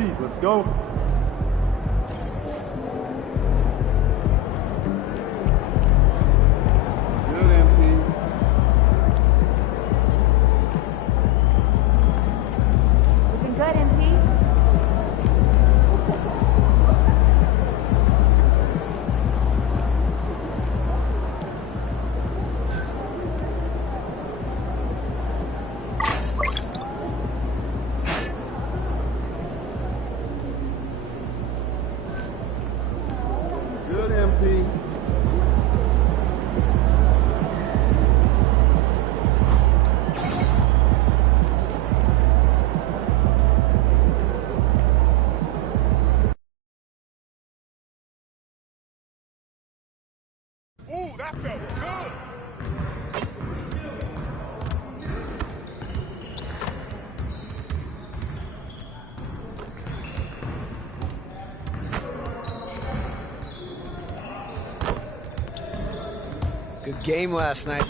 speed. Let's go. Good, MP. Looking good, MP. Good, MP. Ooh, that felt good. Good game last night.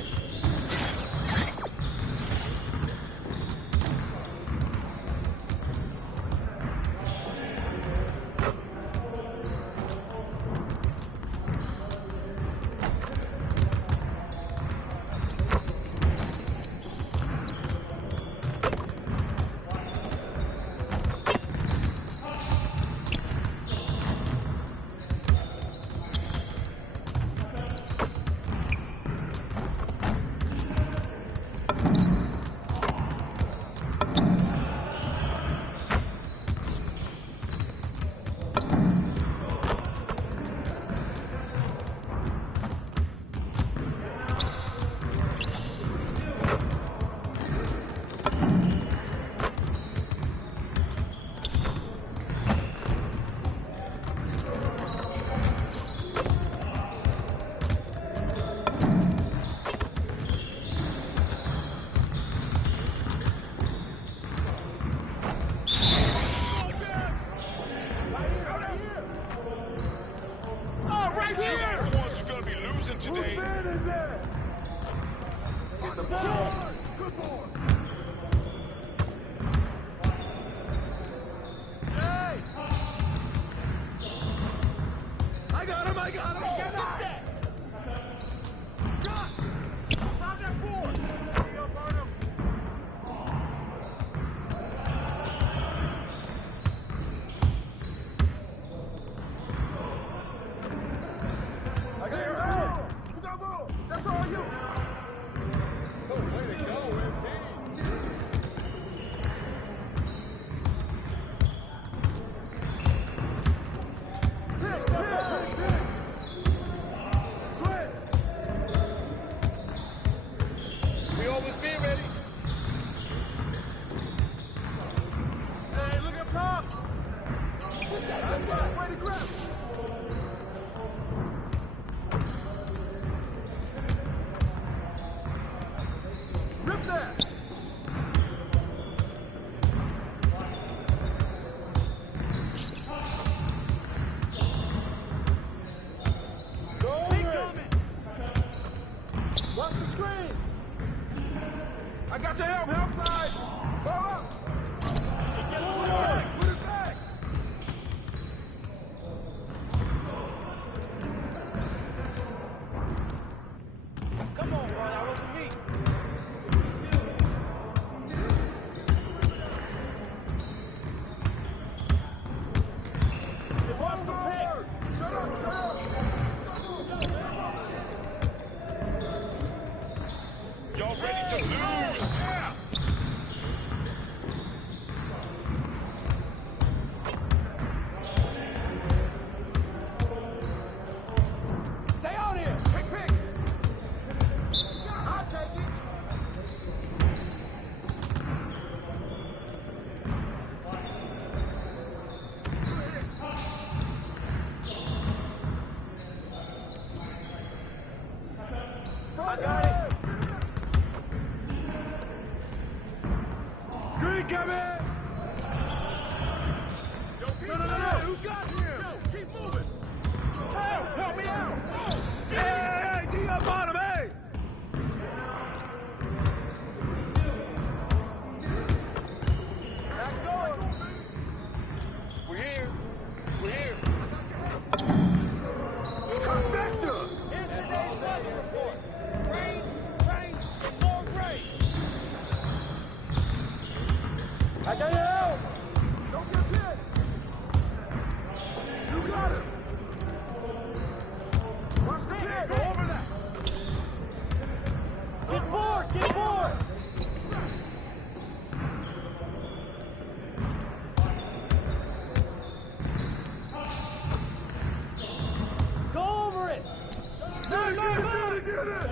Get it!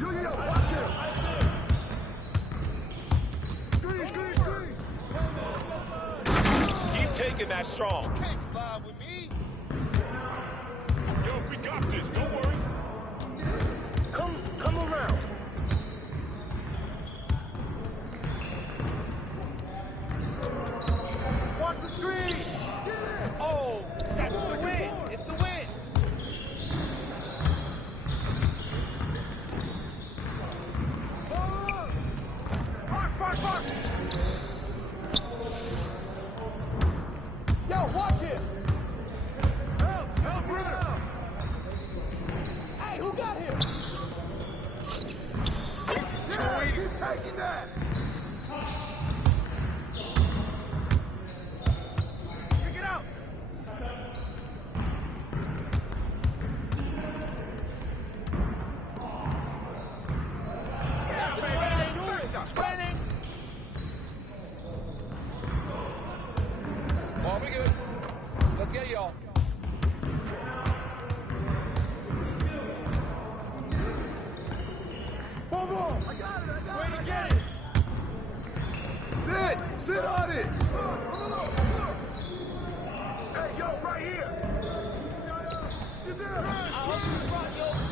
Yo, watch it! Screen! Keep taking that strong. Can't fly with me. Yo, we got this. Don't worry. Come around. Watch the screen. Oh, that's the win. It's the win. Mark. Yo, watch it! Help, brother. Hey, who got him? This is too easy. Keep taking that. Pick it out. Spinning. All be good. Let's get y'all. Move on. I got it. Way to get it. Sit on it. Look. Hey, yo, right here. You there?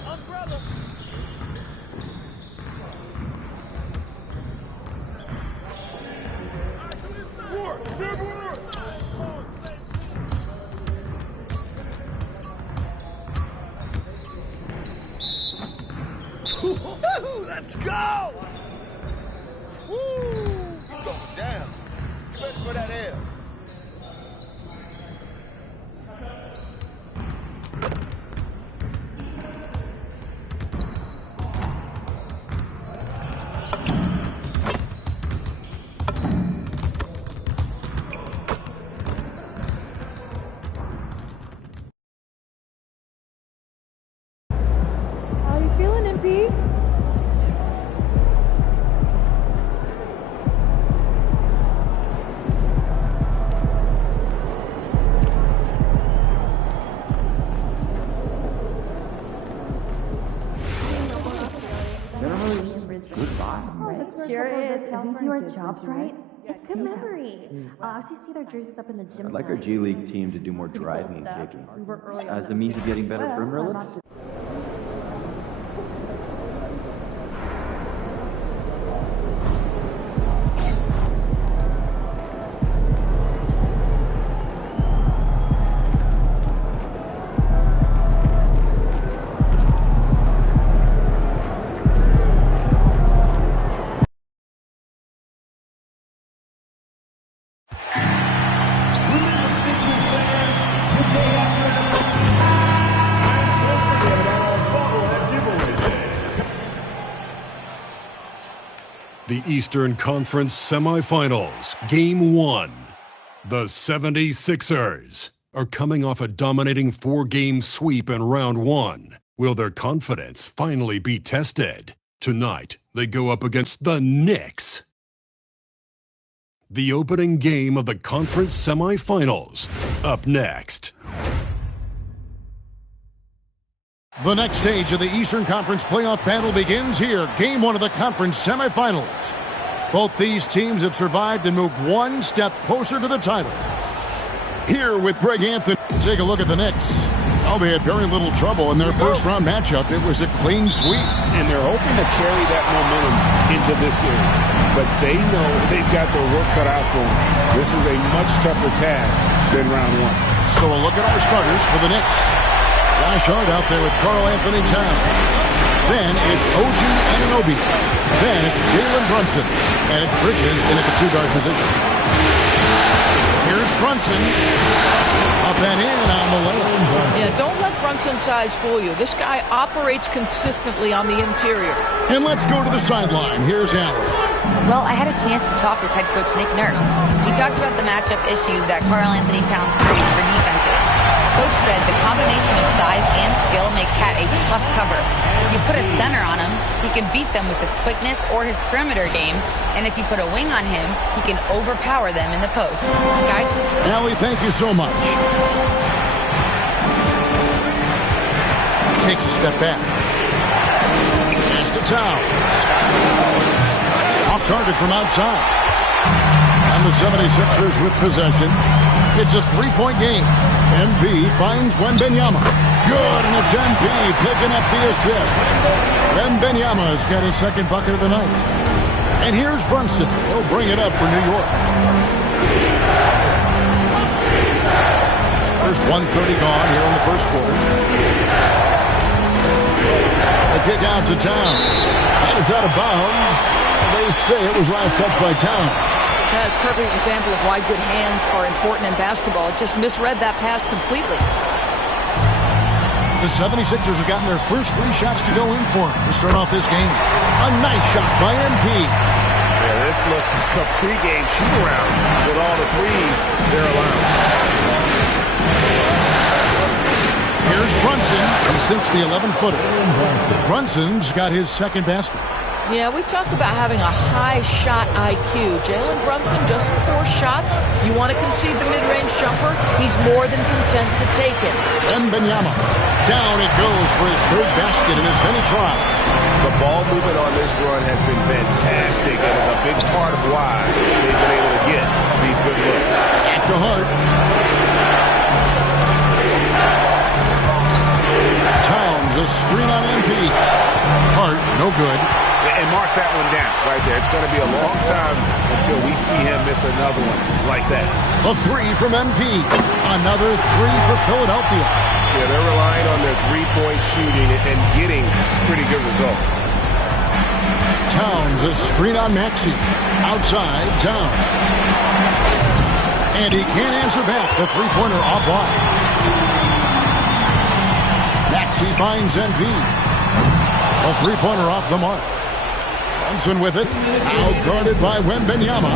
Umbrella. Let's go! Woo! You going down. You ready for that L? How you feeling, MP? Sure is. If we do our jobs right, it's good memory. I'll actually see their jerseys up in the gym. I'd like our G League team to do more driving and kicking. We were early As the means of getting better perimeter looks. The Eastern Conference Semifinals, Game 1. The 76ers are coming off a dominating 4-game sweep in Round 1. Will their confidence finally be tested? Tonight, they go up against the Knicks. The opening game of the conference semifinals, up next. The next stage of the Eastern Conference playoff battle begins here. Game 1 of the conference semifinals. Both these teams have survived and moved one step closer to the title. Here with Greg Anthony. Take a look at the Knicks. Oh, they had very little trouble in their first-round matchup. It was a clean sweep. And they're hoping to carry that momentum into this series. But they know they've got their work cut out for them. This is a much tougher task than Round 1. So a look at our starters for the Knicks. Josh Hart out there with Karl Anthony Towns. Then it's OG Anunoby. Then it's Jalen Brunson. And it's Bridges in at the two-guard position. Here's Brunson. Up and in on the layup. Yeah, don't let Brunson's size fool you. This guy operates consistently on the interior. And let's go to the sideline. Here's Allen. Well, I had a chance to talk with head coach Nick Nurse. We talked about the matchup issues that Karl Anthony Towns creates for defenses. Coach said the combination of size and skill make Cat a tough cover. If you put a center on him, he can beat them with his quickness or his perimeter game. And if you put a wing on him, he can overpower them in the post. Guys? Allie, thank you so much. Takes a step back. Pass to Towns. Off target from outside. And the 76ers with possession. It's a three-point game. MP finds Wembanyama. Good, and it's MP picking up the assist. Wembanyama's got his second bucket of the night. And here's Brunson. He'll bring it up for New York. First 1:30 gone here in the first quarter. A kick out to Towns. And it's out of bounds. They say it was last touched by Towns. That's a perfect example of why good hands are important in basketball. It just misread that pass completely. The 76ers have gotten their first three shots to go in for them to start off this game. A nice shot by MP. Yeah, this looks like a pregame shoot-around with all the threes they're allowed. Here's Brunson. He sinks the 11-footer. Brunson's got his second basket. Yeah, we talked about having a high shot IQ. Jalen Brunson, just 4 shots. You want to concede the mid-range jumper? He's more than content to take it. Wembanyama. Down it goes for his third basket in as many tries. The ball movement on this run has been fantastic and is a big part of why they've been able to get these good looks. At the Hart. Towns, a screen on MP. Hart, no good. And mark that one down right there. It's going to be a long time until we see him miss another one like that. A three from MP. Another three for Philadelphia. Yeah, they're relying on their three-point shooting and getting pretty good results. Towns, a screen on Maxey. Outside, Towns. And he can't answer back. The three-pointer offline. Maxey finds MP. A three-pointer off the mark. Brunson with it. Out guarded by Wembanyama.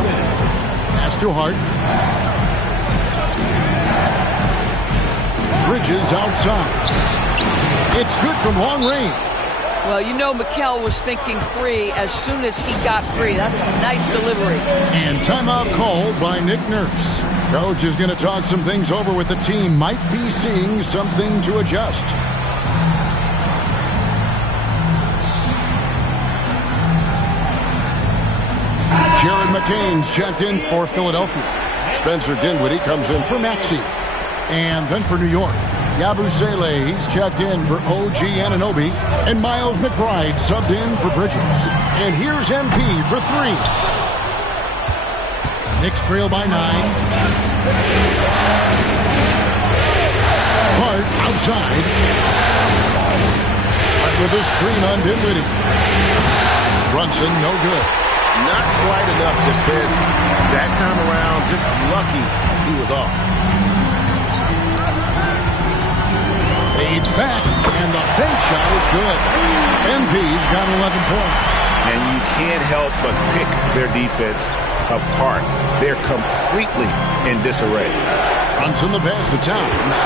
Pass to Hart. Bridges outside. It's good from long range. Well, you know Mikel was thinking three as soon as he got free. That's a nice delivery. And timeout called by Nick Nurse. Coach is going to talk some things over with the team. Might be seeing something to adjust. Jared McCain's checked in for Philadelphia. Spencer Dinwiddie comes in for Maxey. And then for New York, Yabusele, he's checked in for OG Anunoby. And Miles McBride subbed in for Bridges. And here's MP for three. Knicks trail by 9. Hart outside. Hart with a screen on Dinwiddie. Brunson, no good. Not quite enough defense that time around. Just lucky he was off. Fades back, and the bench shot is good. MP's got 11 points. And you can't help but pick their defense apart. They're completely in disarray. Brunson the pass to Towns.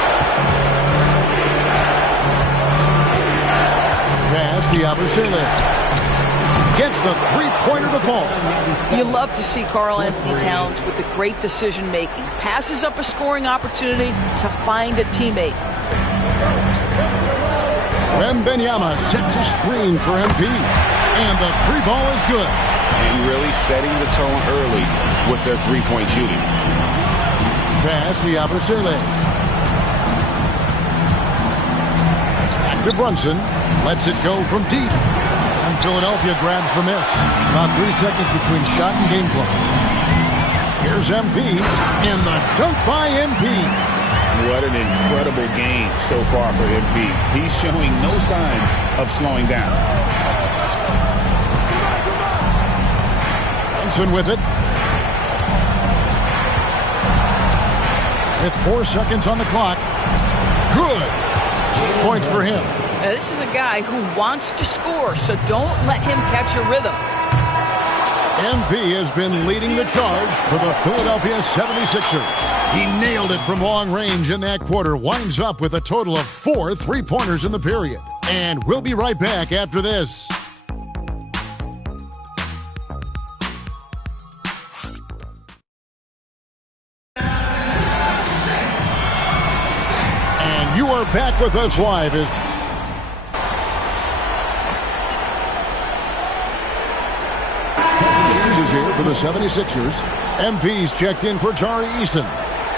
Pass to Yabusele. Gets the three-pointer to fall. You love to see Karl Anthony Towns with the great decision-making. Passes up a scoring opportunity to find a teammate. Wembanyama sets a screen for MP. And the three ball is good. And really setting the tone early with their three-point shooting. Pass to Yabusele. Back to Brunson. Lets it go from deep. And Philadelphia grabs the miss. About 3 seconds between shot and game clock. Here's MP. And the dunk by MP. What an incredible game so far for MP. He's showing no signs of slowing down. Brunson with it. With 4 seconds on the clock. Good. 6 points for him. Now, this is a guy who wants to score, so don't let him catch a rhythm. MP has been leading the charge for the Philadelphia 76ers. He nailed it from long range in that quarter, winds up with a total of 4 3-pointers in the period. And we'll be right back after this. And you are back with us live as here for the 76ers. MP's checked in for Tari Eason.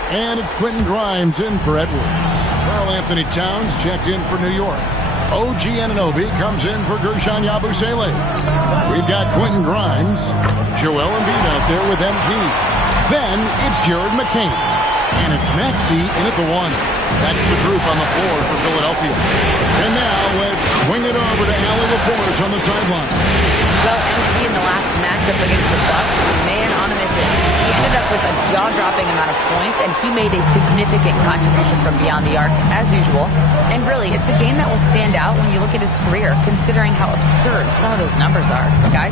And it's Quentin Grimes in for Edwards. Karl Anthony Towns checked in for New York. OG Anunoby comes in for Gershon Yabusele. We've got Quentin Grimes, Joel Embiid out there with MP. Then it's Jared McCain. And it's Maxey in at the 1. That's the group on the floor for Philadelphia. And now let's swing it over to Allie LaForce on the sideline. Well, MP in the last matchup against the Bucks was man on a mission. He ended up with a jaw-dropping amount of points, and he made a significant contribution from beyond the arc, as usual. And really, it's a game that will stand out when you look at his career, considering how absurd some of those numbers are. Guys?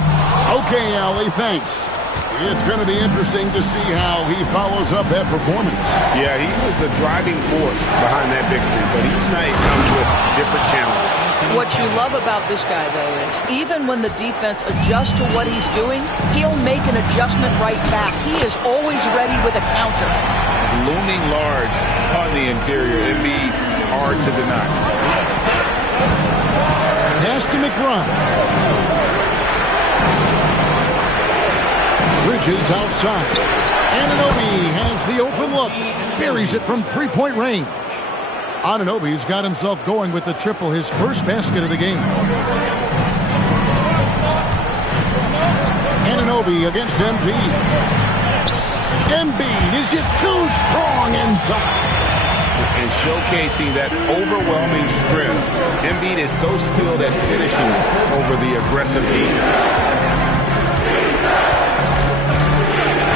Okay, Allie, thanks. It's going to be interesting to see how he follows up that performance. Yeah, he was the driving force behind that victory, but each night comes with different challenges. What you love about this guy, though, is even when the defense adjusts to what he's doing, he'll make an adjustment right back. He is always ready with a counter. Looming large on the interior. It'd be hard to deny. Pass to McBride. Bridges outside. Anunoby has the open look. Buries it from three-point range. Anunoby's got himself going with the triple, his first basket of the game. Anunoby against MP. Embiid is just too strong inside. And showcasing that overwhelming strength. Embiid is so skilled at finishing over the aggressive defense.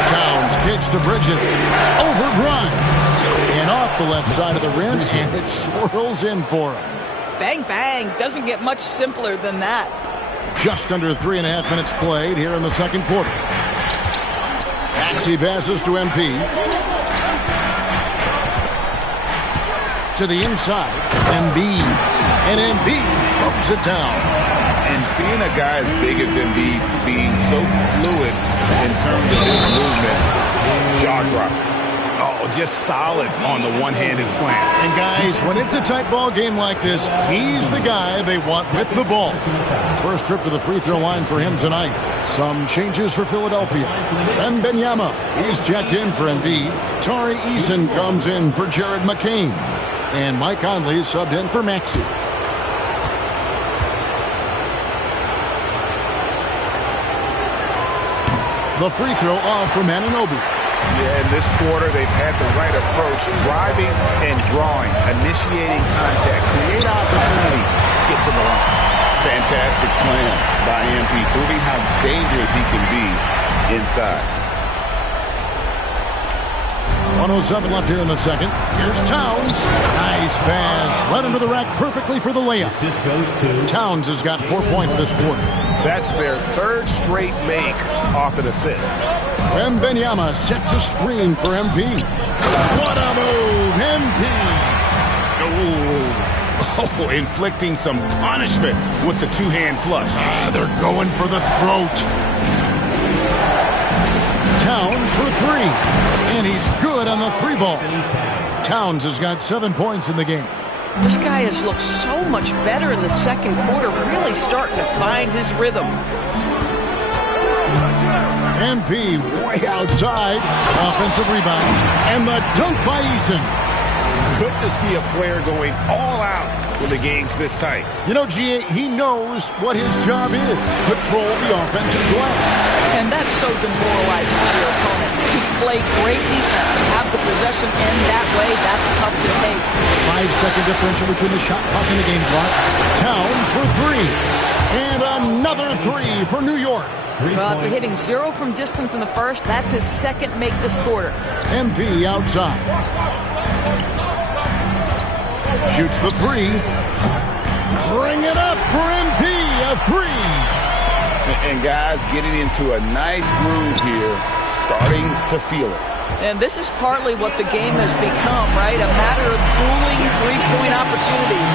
Towns kicks to Bridges. Over Grimes. And off the left side of the rim, and it swirls in for him. Bang, bang. Doesn't get much simpler than that. Just under 3.5 minutes played here in the second quarter. Maxey passes to MP. To the inside. Embiid. And Embiid throws it down. And seeing a guy as big as Embiid being so fluid in terms of his movement, jaw-dropping. Oh, just solid on the one-handed slam. And guys, when it's a tight ball game like this, he's the guy they want with the ball. First trip to the free throw line for him tonight. Some changes for Philadelphia. Wembanyama, he's checked in for Embiid. Tari Eason comes in for Jared McCain. And Mike Conley subbed in for Maxey. The free throw off from Anunoby. Yeah, in this quarter, they've had the right approach, driving and drawing, initiating contact, create opportunities, get to the line. Fantastic slam by MP, proving how dangerous he can be inside. 1:07 left here in the second. Here's Towns. Nice pass. Right under the rack perfectly for the layup. Towns has got 4 points this quarter. That's their third straight make off an assist. Wembanyama sets a screen for MP. What a move, MP! Oh, inflicting some punishment with the two-hand flush. They're going for the throat. Towns for three. And he's good on the three ball. Towns has got 7 points in the game. This guy has looked so much better in the second quarter, really starting to find his rhythm. MP way outside. Offensive rebound. And the dunk by Eason. Good to see a player going all out when the game's this tight. You know, G.A., he knows what his job is. Control the offensive glass. And that's so demoralizing to your opponent. To play great defense and have the possession end that way, that's tough to take. 5-second differential between the shot clock and the game clock. Towns for three. And another three for New York. Well, after hitting 0 from distance in the first, that's his second make this quarter. MP outside. Shoots the three. Bring it up for MP. A three. And guys getting into a nice groove here, starting to feel it. And this is partly what the game has become, right? A matter of dueling three-point opportunities.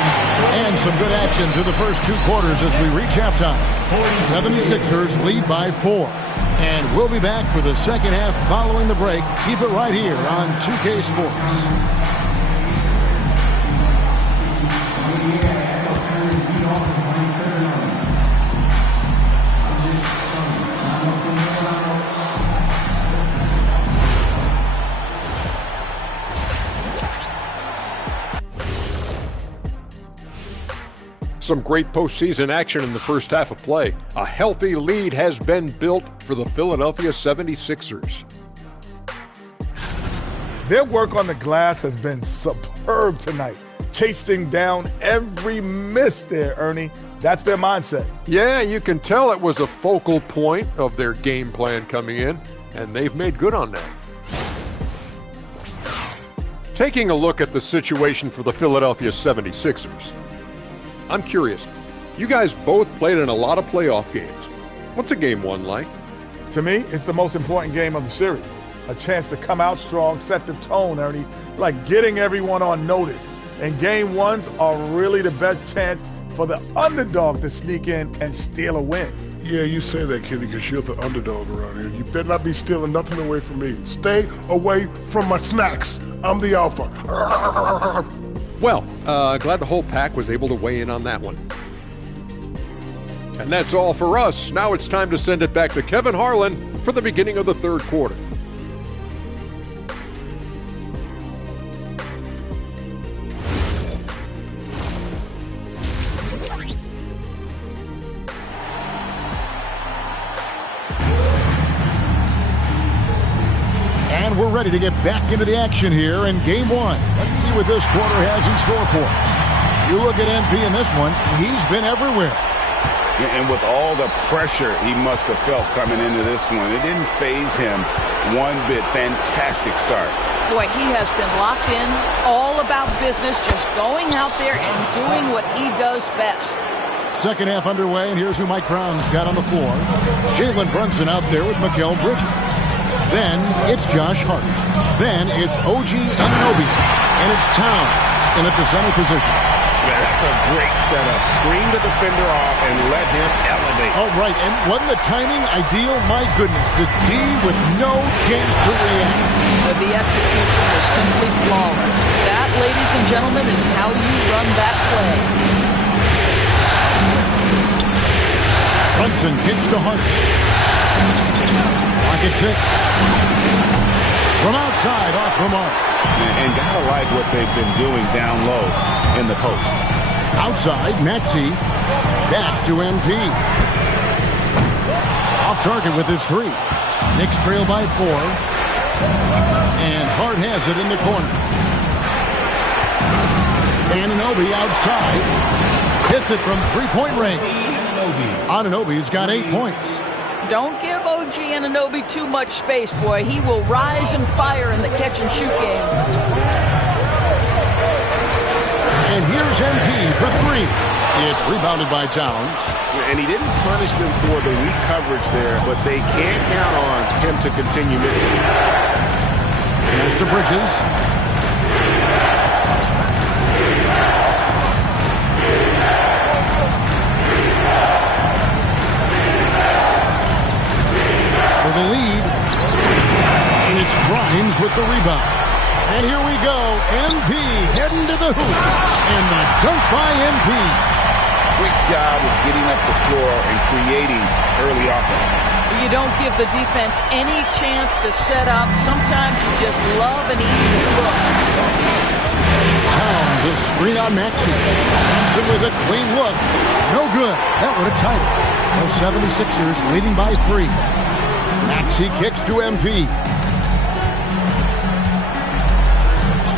And some good action through the first 2 quarters as we reach halftime. 76ers lead by 4. And we'll be back for the second half following the break. Keep it right here on 2K Sports. Some great postseason action in the first half of play. A healthy lead has been built for the Philadelphia 76ers. Their work on the glass has been superb tonight. Chasing down every miss there, Ernie. That's their mindset. Yeah, you can tell it was a focal point of their game plan coming in, and they've made good on that. Taking a look at the situation for the Philadelphia 76ers. I'm curious, you guys both played in a lot of playoff games. What's a game 1 like? To me, it's the most important game of the series. A chance to come out strong, set the tone, Ernie, like getting everyone on notice. And game 1s are really the best chance for the underdog to sneak in and steal a win. Yeah, you say that, Kenny, because you're the underdog around here. You better not be stealing nothing away from me. Stay away from my snacks. I'm the alpha. Well, glad the whole pack was able to weigh in on that one. And that's all for us. Now it's time to send it back to Kevin Harlan for the beginning of the third quarter. And we're ready to get back into the action here in game 1. Let's see what this quarter has in store for us. You look at MP in this one, he's been everywhere. Yeah, and with all the pressure he must have felt coming into this one, it didn't faze him one bit. Fantastic start. Boy, he has been locked in, all about business, just going out there and doing what he does best. Second half underway, and here's who Mike Brown's got on the floor. Jalen Brunson out there with Mikal Bridges. Then it's Josh Hart. Then it's OG Anunoby. And it's Towns in at the center position. Yeah, that's a great setup. Screen the defender off and let him elevate. Oh, right. And wasn't the timing ideal? My goodness. The D with no chance to react. The execution was simply flawless. That, ladies and gentlemen, is how you run that play. Brunson kicks to Hart. At 6. From outside, off the mark. And gotta like what they've been doing down low in the post. Outside, Maxey. Back to MP. Off target with his 3. Knicks trail by 4. And Hart has it in the corner. Anunoby outside. Hits it from 3-point range. Anunoby's got 8 points. Don't give OG Anunoby too much space, boy. He will rise and fire in the catch-and-shoot game. And here's MP for 3. It's rebounded by Towns. And he didn't punish them for the weak coverage there, but they can't count on him to continue missing. Pass to Bridges. For the lead. And it's Grimes with the rebound. And here we go. MP heading to the hoop. And the dunk by MP. Quick job of getting up the floor and creating early offense. You don't give the defense any chance to set up. Sometimes you just love an easy look. Towns a screen on Maxey. Thompson with a clean look. No good. That would have tied it. The 76ers leading by 3. Maxey kicks to MP.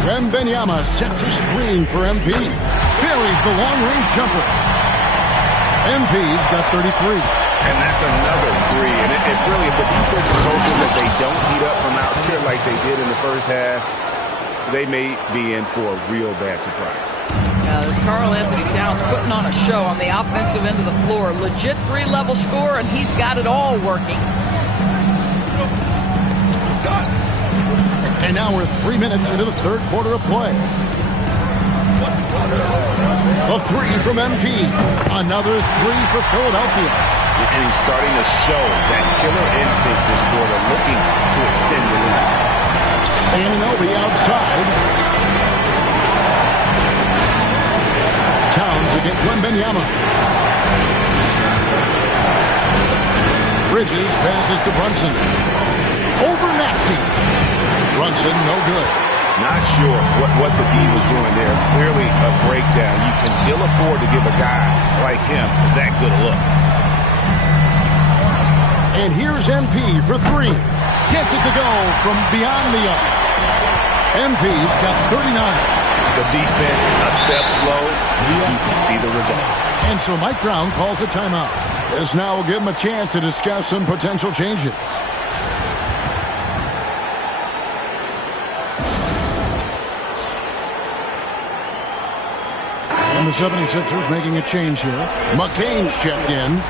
Wembanyama sets a screen for MP. Buries the long-range jumper. MP's got 33. And that's another 3. And it really, if the defense is hoping that they don't heat up from out here like they did in the first half, they may be in for a real bad surprise. Karl Anthony Towns putting on a show on the offensive end of the floor. Legit three-level score, and he's got it all working. And now we're 3 minutes into the third quarter of play. A three from MP. Another three for Philadelphia. And he's starting to show that killer instinct this quarter, looking to extend the lead. Anunoby outside. Towns against Wembanyama. Bridges passes to Brunson. Over Maxey. Brunson, no good. Not sure what the D was doing there. Clearly a breakdown. You can ill afford to give a guy like him that good a look. And here's MP for three. Gets it to go from beyond the arc. MP's got 39. The defense a step slow. You can see the results. And so Mike Brown calls a timeout. This now will give him a chance to discuss some potential changes. And the 76ers making a change here. McCain's checked in.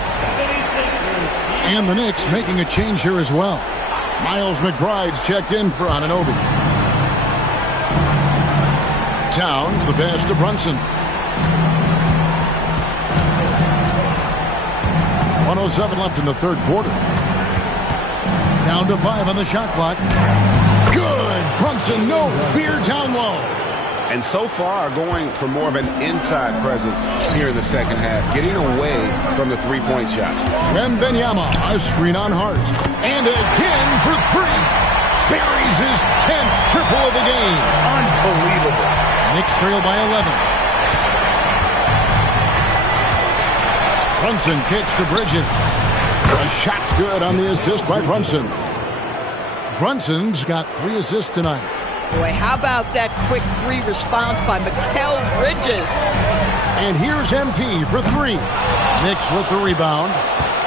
And the Knicks making a change here as well. Miles McBride's checked in for Anunoby. Towns, the pass to Brunson. 1:07 left in the third quarter. Down to 5 on the shot clock. Good! Brunson, no fear down low. And so far, going for more of an inside presence here in the second half, getting away from the three-point shot. Wembanyama, a screen on Hart. And again for three. Buries his 10th triple of the game. Unbelievable. Knicks trail by 11. Brunson kicks to Bridges. The shot's good on the assist by Brunson. Brunson's got 3 assists tonight. Boy, how about that quick three response by Mikal Bridges? And here's MP for three. Knicks with the rebound.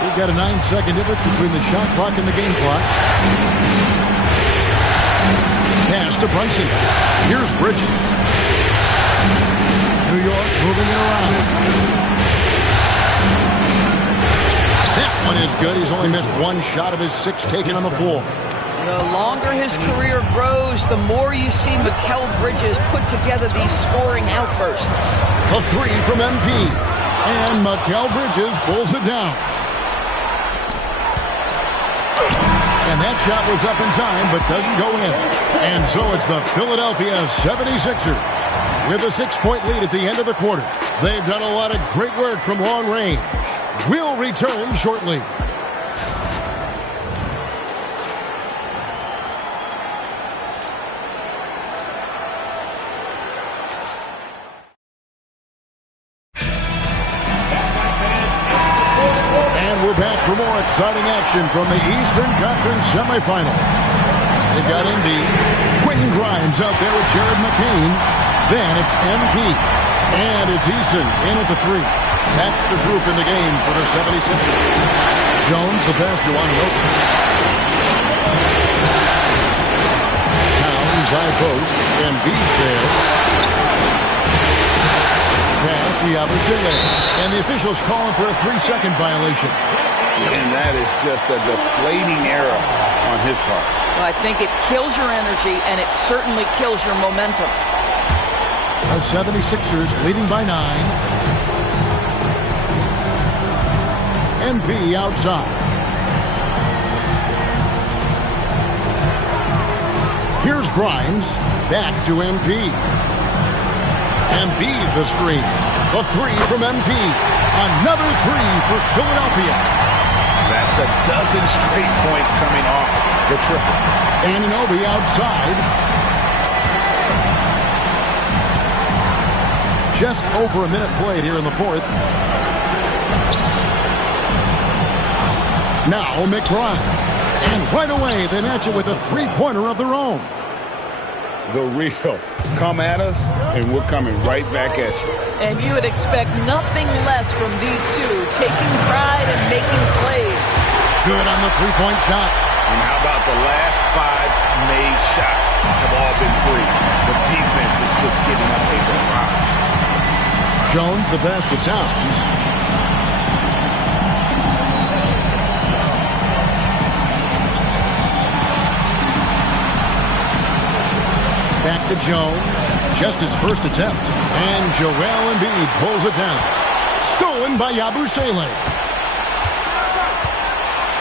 We've got a 9-second difference between the shot clock and the game clock. Pass to Brunson. Here's Bridges. New York moving it around. That one is good. He's only missed 1 shot of his 6 taken on the floor. The longer his career grows, the more you see Mikal Bridges put together these scoring outbursts. A three from MP. And Mikal Bridges pulls it down. And that shot was up in time, but doesn't go in. And so it's the Philadelphia 76ers with a 6-point lead at the end of the quarter. They've done a lot of great work from long range. We'll return shortly. We're back for more exciting action from the Eastern Conference semifinals. They've got Indy, Quentin Grimes out there with Jared McCain. Then it's MP. And it's Eason in at the 3. That's the group in the game for the 76ers. Jones, the pass to Anunoby. Towns, high post. Embiid's there. Pass to Yabusele. And the officials calling for a 3-second violation. And that is just a deflating error on his part. Well, I think it kills your energy, and it certainly kills your momentum. The 76ers leading by 9. MP outside. Here's Grimes. Back to MP. Embiid the screen. A 3 from MP. Another 3 for Philadelphia. That's a dozen straight points coming off the triple. Anunoby outside. Just over a minute played here in the fourth. Now McBride. And right away they match it with a 3-pointer of their own. The real. Come at us, and we're coming right back at you. And you would expect nothing less from these two, taking pride and making plays. Good on the 3-point shot. And how about the last 5 made shots have all been threes? The defense is just giving up a barrage. Jones the pass to Towns. Back to Jones. Just his first attempt. And Joel Embiid pulls it down. Stolen by Yabusele.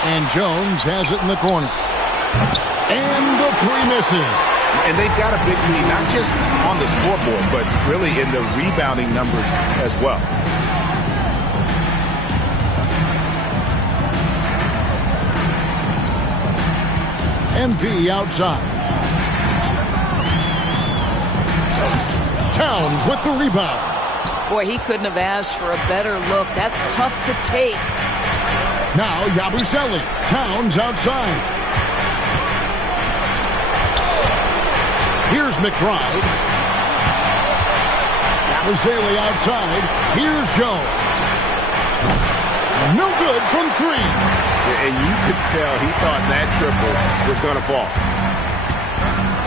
And Jones has it in the corner. And the three misses. And they've got a big lead, not just on the scoreboard, but really in the rebounding numbers as well. MP outside. Towns with the rebound. Boy, he couldn't have asked for a better look. That's tough to take. Now Yabusele. Towns outside. Here's McBride. Yabusele outside. Here's Jones. No good from three. And you could tell he thought that triple was going to fall.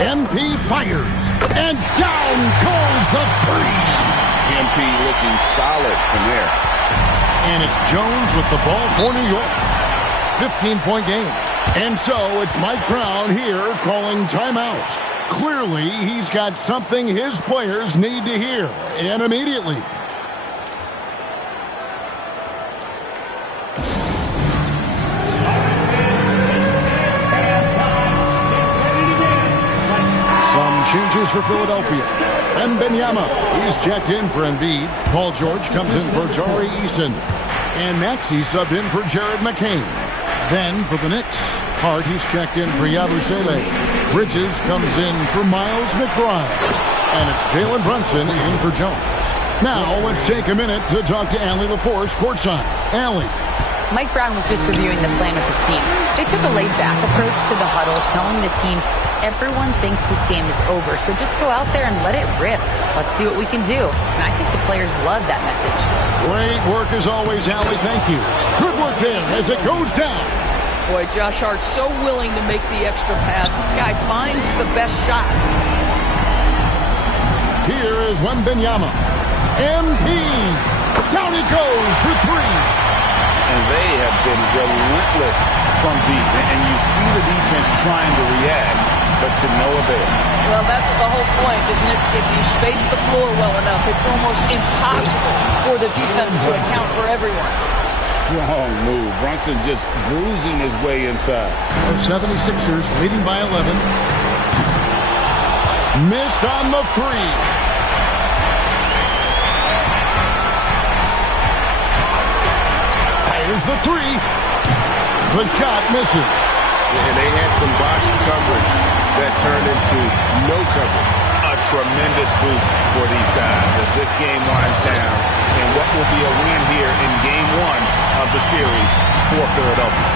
MP fires. And down goes the three. MP looking solid from there. And it's Jones with the ball for New York. 15-point game. And so it's Mike Brown here calling timeout. Clearly, he's got something his players need to hear, and immediately. Some changes for Philadelphia. Wembanyama, he's checked in for Embiid. Paul George comes in for Tari Eason. And Maxey subbed in for Jared McCain. Then for the Knicks, Hart, he's checked in for Yabusele. Bridges comes in for Miles McBride. And it's Jalen Brunson in for Jones. Now let's take a minute to talk to Allie LaForce courtside. Allie. Mike Brown was just reviewing the plan with his team. They took a laid-back approach to the huddle, telling the team everyone thinks this game is over, so just go out there and let it rip. Let's see what we can do. And I think the players love that message. Great work as always, Allie. Thank you. Good work there as it goes down. Boy, Josh Hart's so willing to make the extra pass. This guy finds the best shot. Here is Wembanyama. MP. Down he goes for three. And they have been relentless from deep. And you see the defense trying to react, but to no avail. Well, that's the whole point, isn't it? If you space the floor well enough, it's almost impossible for the defense to account for everyone. Strong move. Brunson just bruising his way inside. The 76ers leading by 11. Missed on the three. Here's the three. The shot misses. And they had some botched coverage that turned into no coverage. A tremendous boost for these guys as this game winds down. And what will be a win here in game one of the series for Philadelphia.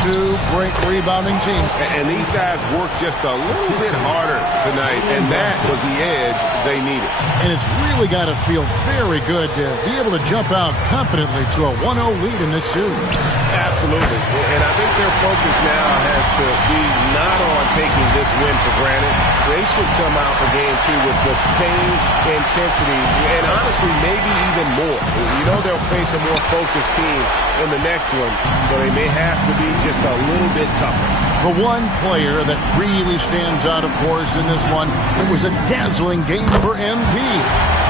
Two great rebounding teams. And these guys worked just a little bit harder tonight, and that was the edge they needed. And it's really got to feel very good to be able to jump out confidently to a 1-0 lead in this series. Absolutely. And I think their focus now has to be not on taking this win for granted. They should come out for game two with the same intensity and honestly maybe even more. You know they'll face a more focused team in the next one, so they may have to be just a little bit tougher. The one player that really stands out, of course, in this one, it was a dazzling game for MP.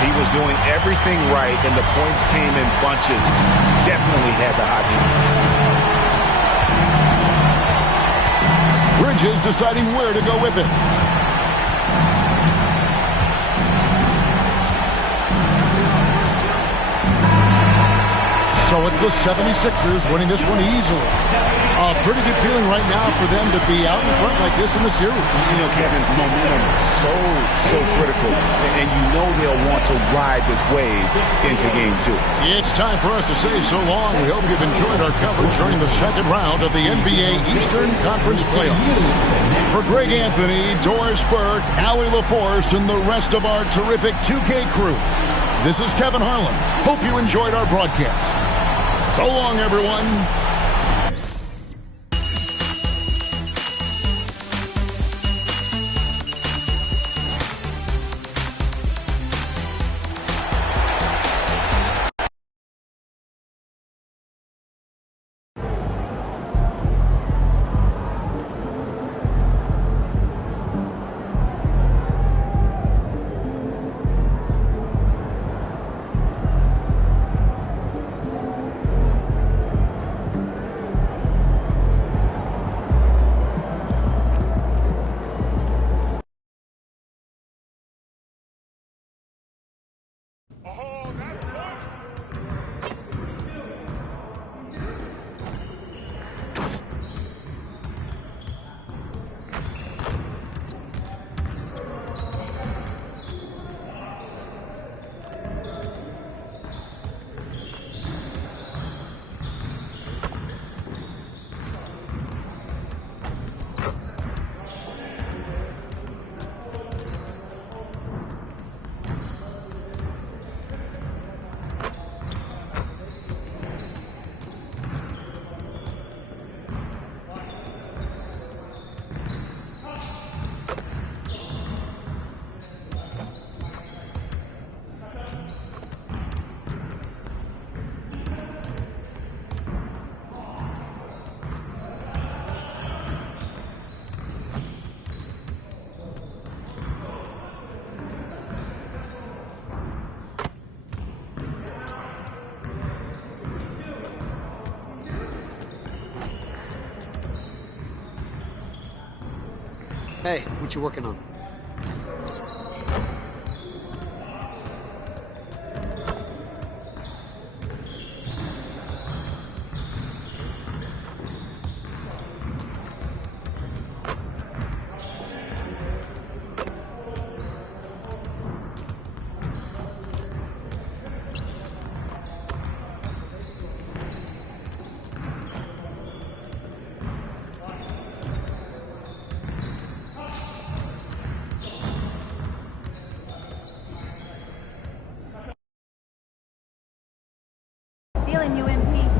He was doing everything right, and the points came in bunches. Definitely had the hot hand. Bridges deciding where to go with it. So it's the 76ers winning this one easily. A pretty good feeling right now for them to be out in front like this in the series. You know, Kevin, momentum so critical. And you know they'll want to ride this wave into game two. It's time for us to say so long. We hope you've enjoyed our coverage during the second round of the NBA Eastern Conference Playoffs. For Greg Anthony, Doris Burke, Allie LaForce, and the rest of our terrific 2K crew, this is Kevin Harlan. Hope you enjoyed our broadcast. So long, everyone. Hey, what you working on? Feeling you, MP.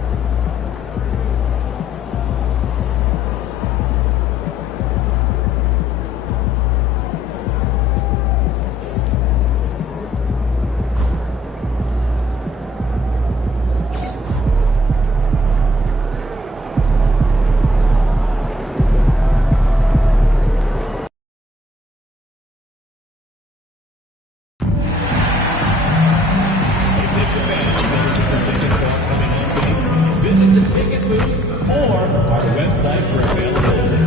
Visit the ticket booth or our website for availability.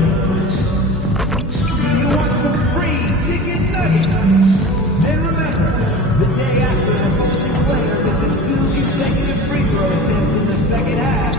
Do you want some free chicken nuggets? Then remember, the day after an opposing player misses 2 consecutive free throw attempts in the second half.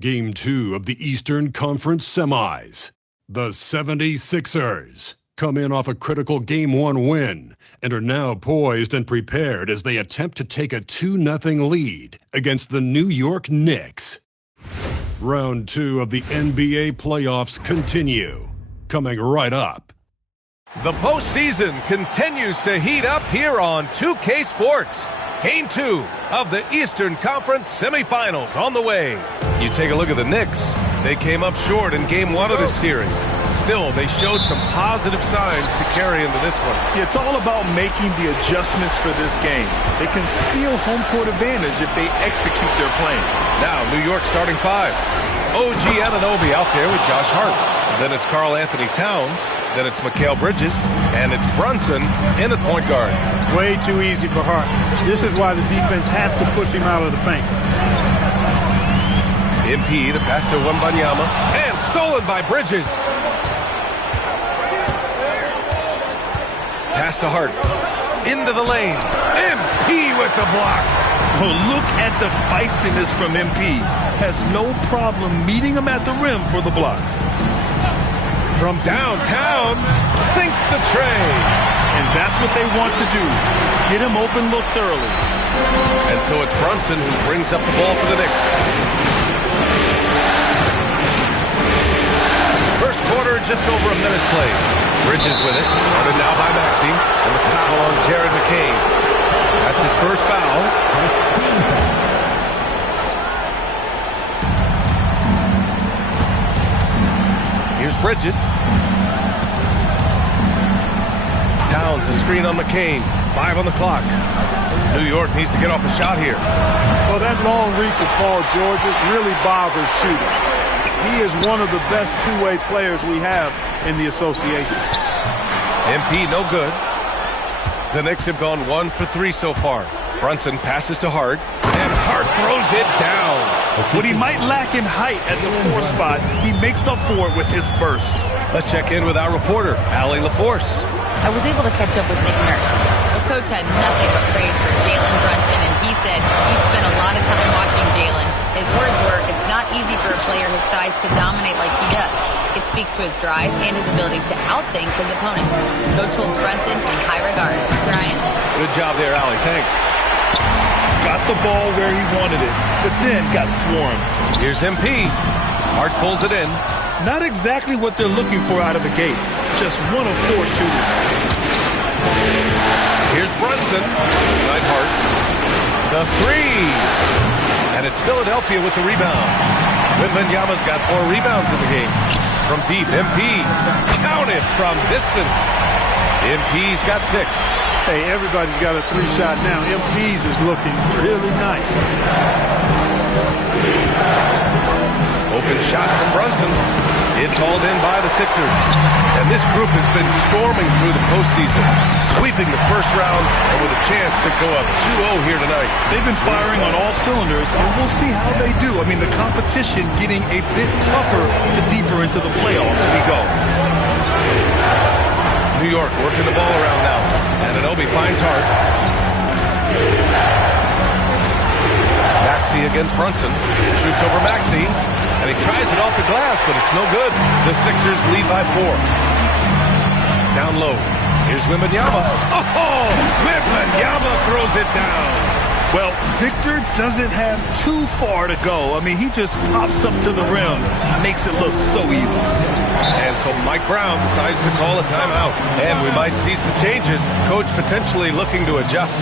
Game 2 of the Eastern Conference Semis. The 76ers come in off a critical Game 1 win and are now poised and prepared as they attempt to take a 2-0 lead against the New York Knicks. Round 2 of the NBA playoffs continue, coming right up. The postseason continues to heat up here on 2K Sports. Game 2 of the Eastern Conference semifinals on the way. You take a look at the Knicks. They came up short in Game 1 of this series. Still, they showed some positive signs to carry into this one. It's all about making the adjustments for this game. They can steal home court advantage if they execute their plan. Now, New York starting 5. OG Anunoby out there with Josh Hart. Then it's Karl Anthony Towns. Then it's Mikal Bridges. And it's Brunson in at point guard. Way too easy for Hart. This is why the defense has to push him out of the paint. MP, the pass to Wembanyama. And stolen by Bridges. Pass to Hart. Into the lane. MP with the block. Oh, look at the feistiness from MP. Has no problem meeting him at the rim for the block. From downtown, sinks the tray. And that's what they want to do. Get him open looks early. And so it's Brunson who brings up the ball for the Knicks. First quarter, just over a minute played. Bridges with it, guarded now by Maxey, and the foul on Jared McCain. That's his first foul. Here's Bridges. Towns, a screen on McCain. 5 on the clock. New York needs to get off a shot here. Well, that long reach of Paul George's really bothers shooting. He is one of the best two-way players we have in the association. MP no good. The Knicks have gone 1 for 3 so far. Brunson passes to Hart, and Hart throws it down. What he might lack in height at the 4 spot, he makes up for it with his burst. Let's check in with our reporter, Allie LaForce. I was able to catch up with Nick Nurse. The coach had nothing but praise for Jalen Brunson, and he said he spent a lot of time watching Jalen. His words were, it's not easy for a player his size to dominate like he does. It speaks to his drive and his ability to outthink his opponents. Coach holds Brunson in high regard. Ryan. Good job there, Allie. Thanks. Got the ball where he wanted it, but then got swarmed. Here's MP. Hart pulls it in. Not exactly what they're looking for out of the gates. Just 1 of 4 shooting. Here's Brunson. Inside Hart. The 3. And it's Philadelphia with the rebound. Wembanyama's got 4 rebounds in the game. From deep, MP. Counted from distance. MP's got 6. Hey, everybody's got a 3-shot now. MP's is looking really nice. Open shot from Brunson. It's hauled in by the Sixers. And this group has been storming through the postseason, sweeping the first round and with a chance to go up 2-0 here tonight. They've been firing on all cylinders, and we'll see how they do. I mean, the competition getting a bit tougher the deeper into the playoffs we go. New York working the ball around now. Anunoby finds Hart. Maxey against Brunson. Shoots over Maxey. And he tries it off the glass, but it's no good. The Sixers lead by 4. Down low. Here's Wembanyama. Oh! Wembanyama throws it down. Well, Victor doesn't have too far to go. I mean, he just pops up to the rim. Makes it look so easy. And so Mike Brown decides to call a timeout. And we might see some changes. Coach potentially looking to adjust.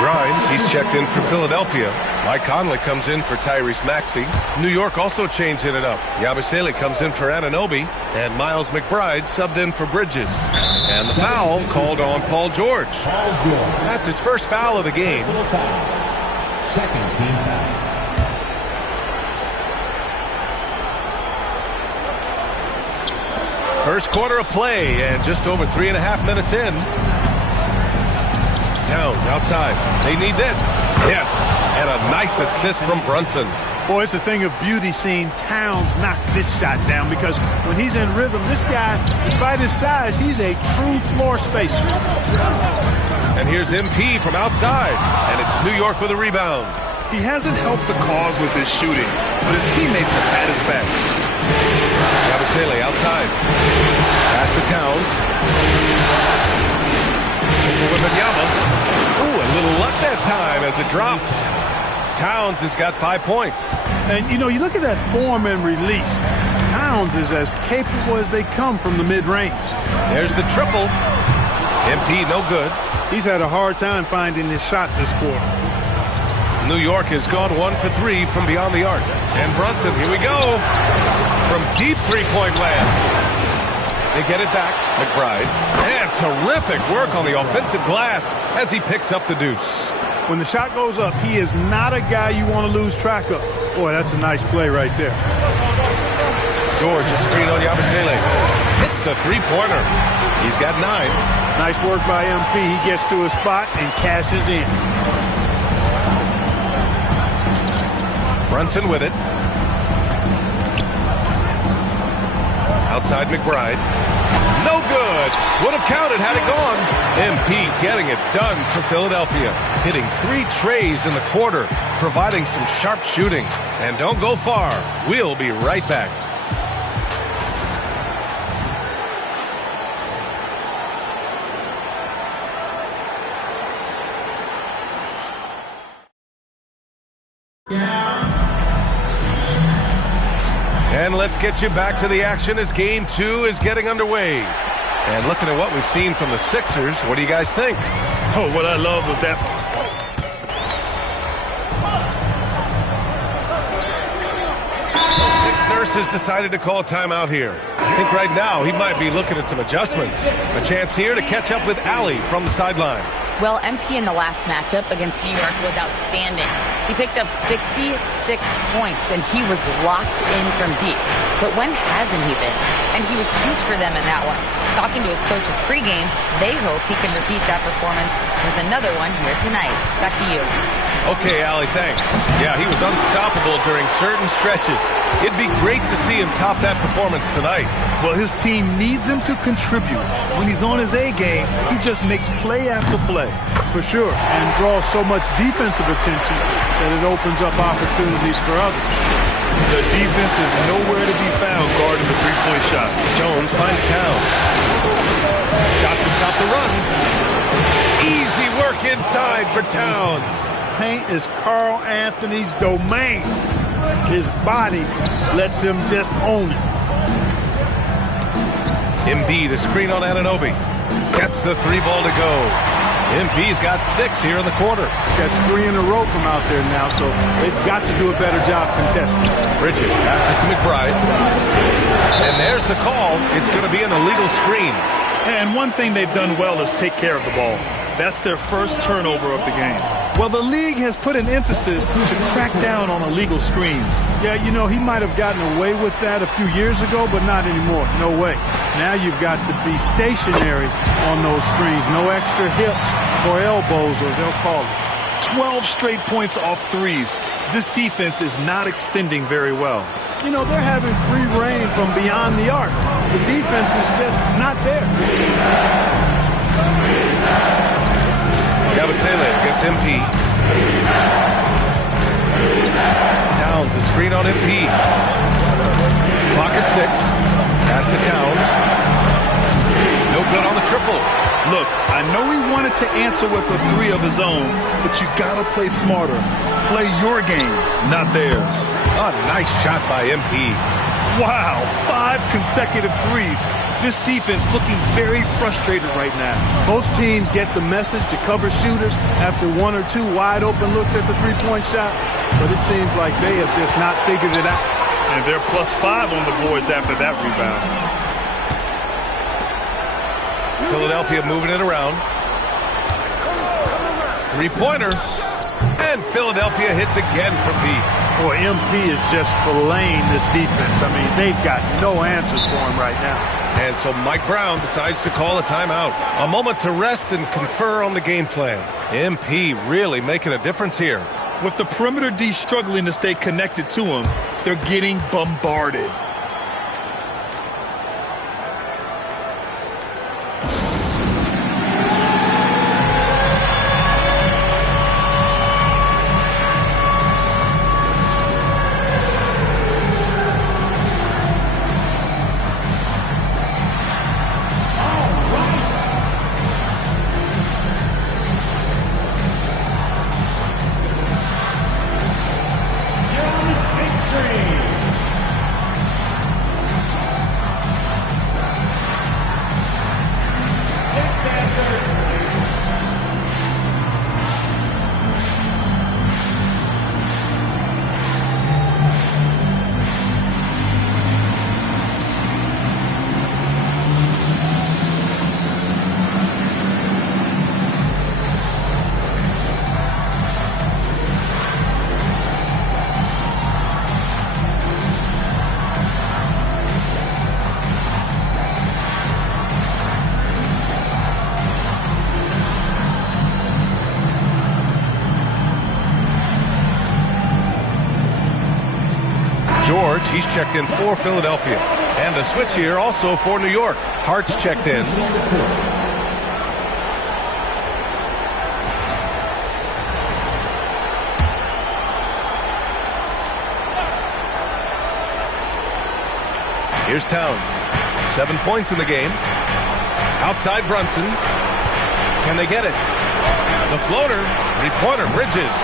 Grimes, he's checked in for Philadelphia. Mike Conley comes in for Tyrese Maxey. New York also changing it up. Yabusele comes in for Anunoby. And Miles McBride subbed in for Bridges. And the foul called on Paul George. That's his first foul of the game. Second team foul. First quarter of play and just over 3.5 minutes in. Towns outside. They need this. Yes. And a nice assist from Brunson. Boy, it's a thing of beauty seeing Towns knock this shot down because when he's in rhythm, this guy, despite his size, he's a true floor spacer. And here's MP from outside. And it's New York with a rebound. He hasn't helped the cause with his shooting, but his teammates have had his back. Yabusele outside. Pass to Towns. Over Wembanyama. Ooh, a little luck that time as it drops. Towns has got 5 points. And, you know, you look at that form and release. Towns is as capable as they come from the mid-range. There's the triple. MP no good. He's had a hard time finding his shot this quarter. New York has gone 1 for 3 from beyond the arc. And Brunson, here we go. From deep three-point land. They get it back. McBride. And terrific work on the offensive glass as he picks up the deuce. When the shot goes up, he is not a guy you want to lose track of. Boy, that's a nice play right there. George, a screen on Yabusele. Hits a three-pointer. He's got 9. Nice work by MP. He gets to a spot and cashes in. Brunson with it. Outside McBride. No good. Would have counted had it gone. MP getting it done for Philadelphia. Hitting 3 trays in the quarter, providing some sharp shooting. And don't go far. We'll be right back. And let's get you back to the action as Game 2 is getting underway. And looking at what we've seen from the Sixers, what do you guys think? Oh, what I love was that. Nick Nurse has decided to call a timeout here. I think right now he might be looking at some adjustments. A chance here to catch up with Allie from the sideline. Well, MP in the last matchup against New York was outstanding. He picked up 66 points, and he was locked in from deep. But when hasn't he been? And he was huge for them in that one. Talking to his coaches pregame, they hope he can repeat that performance with another one here tonight. Back to you. Okay, Allie, thanks. Yeah, he was unstoppable during certain stretches. It'd be great to see him top that performance tonight. Well, his team needs him to contribute. When he's on his A game, he just makes play after play. For sure, and draws so much defensive attention that it opens up opportunities for others. The defense is nowhere to be found guarding the three-point shot. Jones finds Towns. Got to stop the run. Easy work inside for Towns. Paint is Carl Anthony's domain. His body lets him just own it. Embiid, a screen on Anunoby. Gets the 3 ball to go. MP's got 6 here in the quarter. That's 3 in a row from out there now, so they've got to do a better job contesting. Bridges passes to McBride. And there's the call. It's going to be an illegal screen. And one thing they've done well is take care of the ball. That's their first turnover of the game. Well, the league has put an emphasis to crack down on illegal screens. Yeah, you know, he might have gotten away with that a few years ago, but not anymore. No way. Now you've got to be stationary on those screens. No extra hips or elbows, or they'll call it. 12 straight points off threes. This defense is not extending very well. You know, they're having free reign from beyond the arc. The defense is just not there. Gabasele gets MP. Towns, a screen on MP. Clock at 6. Pass to Towns. No good on the triple. Look, I know he wanted to answer with a 3 of his own, but you gotta play smarter. Play your game, not theirs. A nice shot by MP. Wow, 5 consecutive threes. This defense looking very frustrated right now. Both teams get the message to cover shooters after 1 or 2 wide open looks at the three-point shot, but it seems like they have just not figured it out. And they're +5 on the boards after that rebound. Philadelphia moving it around. Three-pointer. And Philadelphia hits again from deep. Boy, MP is just filleting this defense. I mean, they've got no answers for him right now. And so Mike Brown decides to call a timeout. A moment to rest and confer on the game plan. MP really making a difference here. With the perimeter D struggling to stay connected to him, they're getting bombarded. George, he's checked in for Philadelphia. And a switch here also for New York. Hart's checked in. Here's Towns. 7 points in the game. Outside Brunson. Can they get it? The floater. Three-pointer. Bridges.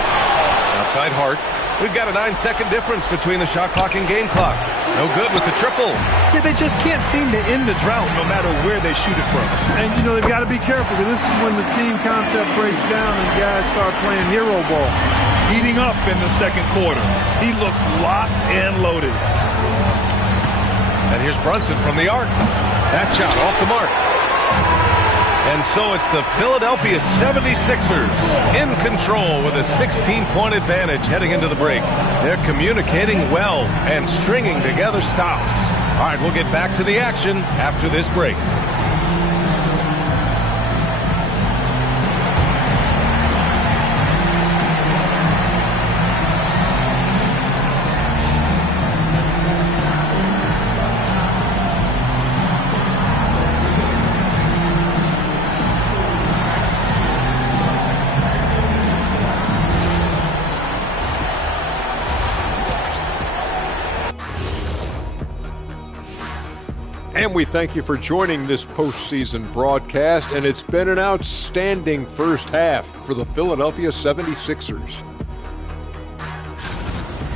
Outside Hart. We've got a 9-second difference between the shot clock and game clock. No good with the triple. Yeah, they just can't seem to end the drought no matter where they shoot it from. And, you know, they've got to be careful because this is when the team concept breaks down and guys start playing hero ball. Heating up in the second quarter. He looks locked and loaded. And here's Brunson from the arc. That shot off the mark. And so it's the Philadelphia 76ers in control with a 16-point advantage heading into the break. They're communicating well and stringing together stops. All right, we'll get back to the action after this break. And we thank you for joining this postseason broadcast, and it's been an outstanding first half for the Philadelphia 76ers.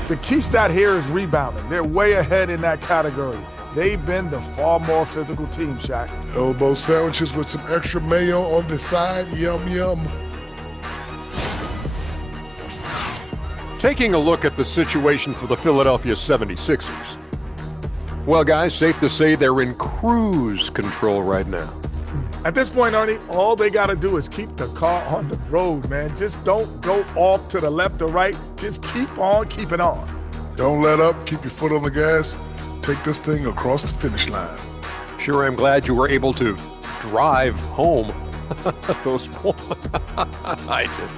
The key stat here is rebounding. They're way ahead in that category. They've been the far more physical team, Shaq. Elbow sandwiches with some extra mayo on the side. Yum, yum. Taking a look at the situation for the Philadelphia 76ers. Well, guys, safe to say they're in cruise control right now. At this point, Ernie, all they got to do is keep the car on the road, man. Just don't go off to the left or right. Just keep on keeping on. Don't let up. Keep your foot on the gas. Take this thing across the finish line. Sure am glad you were able to drive home those points.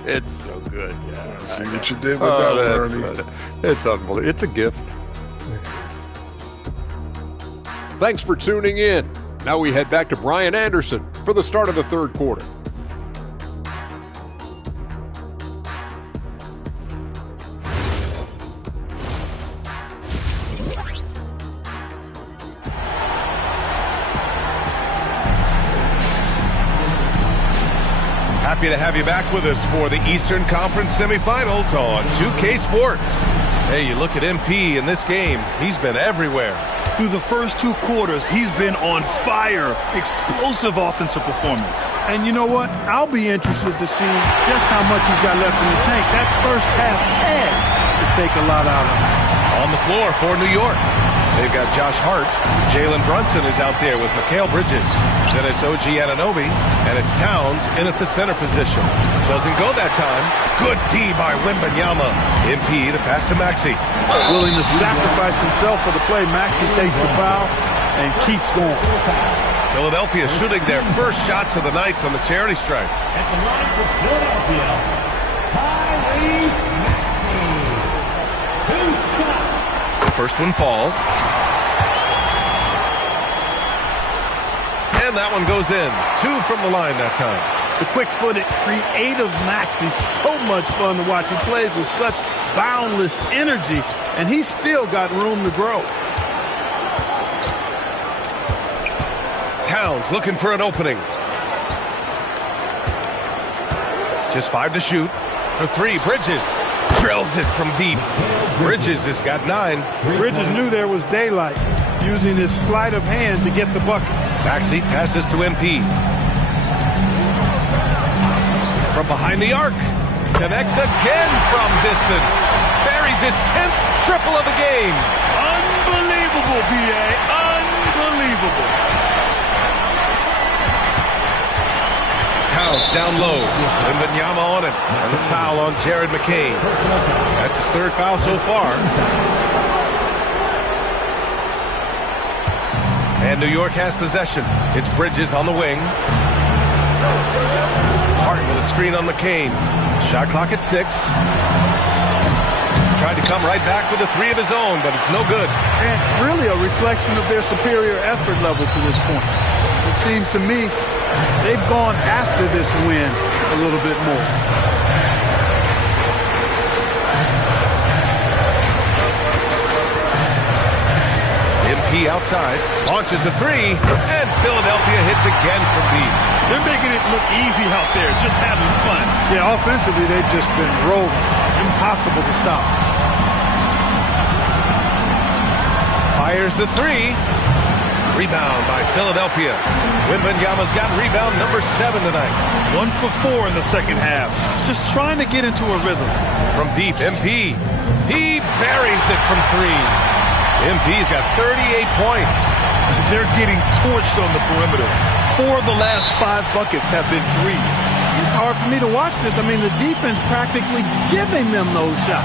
It's so good. Yeah, see what you did with that one, Ernie. It's unbelievable. It's a gift. Thanks for tuning in. Now we head back to Brian Anderson for the start of the third quarter. Happy to have you back with us for the Eastern Conference semifinals on 2K Sports. Hey, you look at MP in this game, he's been everywhere. Through the first two quarters, he's been on fire. Explosive offensive performance. And you know what? I'll be interested to see just how much he's got left in the tank. That first half had to take a lot out of him. On the floor for New York, they've got Josh Hart. Jalen Brunson is out there with Mikal Bridges. Then it's OG Anunoby, and it's Towns in at the center position. Doesn't go that time. Good D by Wembanyama. MP, the pass to Maxey. Willing to sacrifice himself for the play. Maxey takes the foul and keeps going. Philadelphia shooting their first shots of the night from the charity stripe. At the line for Philadelphia, Tyrese Maxey. 2 shots. The first one falls. And that one goes in. 2 from the line that time. The quick-footed, creative Maxey, so much fun to watch. He plays with such boundless energy, and he's still got room to grow. Towns looking for an opening. Just 5 to shoot. For 3, Bridges drills it from deep. Bridges has got 9. Bridges knew there was daylight, using his sleight of hand to get the bucket. Maxey passes to MP. From behind the arc. Connects again from distance. Buries his 10th triple of the game. Unbelievable, PA. Unbelievable. Towns down low. Wembanyama on him. And the foul on Jared McCain. That's his 3rd foul so far. And New York has possession. It's Bridges on the wing. Hart with a screen on McCain. Shot clock at 6. Tried to come right back with a 3 of his own, but it's no good. And really a reflection of their superior effort level to this point. It seems to me they've gone after this win a little bit more. MP outside, launches a 3, and Philadelphia hits again from deep. They're making it look easy out there, just having fun. Yeah, offensively, they've just been rolling. Impossible to stop. Fires the 3. Rebound by Philadelphia. Wembanyama's got rebound number 7 tonight. 1 for 4 in the second half. Just trying to get into a rhythm. From deep, MP. He buries it from 3. MP's got 38 points. They're getting torched on the perimeter. 4 of the last 5 buckets have been threes. It's hard for me to watch this. I mean, the defense practically giving them those shots.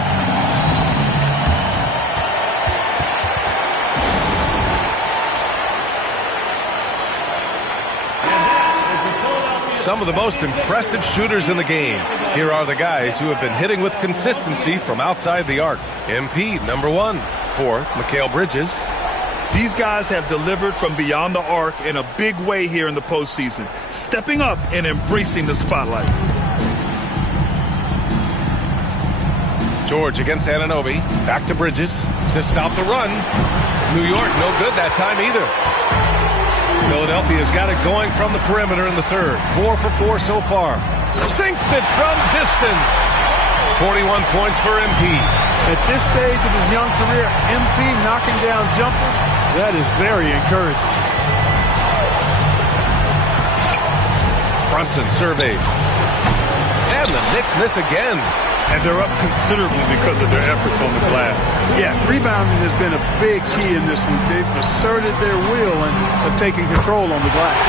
Some of the most impressive shooters in the game. Here are the guys who have been hitting with consistency from outside the arc. MP, number 1. 4th, Mikal Bridges. These guys have delivered from beyond the arc in a big way here in the postseason, stepping up and embracing the spotlight. George against Anunoby. Back to Bridges to stop the run. New York, no good that time either. Philadelphia's got it going from the perimeter in the 3rd. 4 for 4 so far. Sinks it from distance. 41 points for MP. At this stage of his young career, MP knocking down jumpers, that is very encouraging. Brunson surveyed. And the Knicks miss again. And they're up considerably because of their efforts on the glass. Yeah, rebounding has been a big key in this one. They've asserted their will and have taken control on the glass.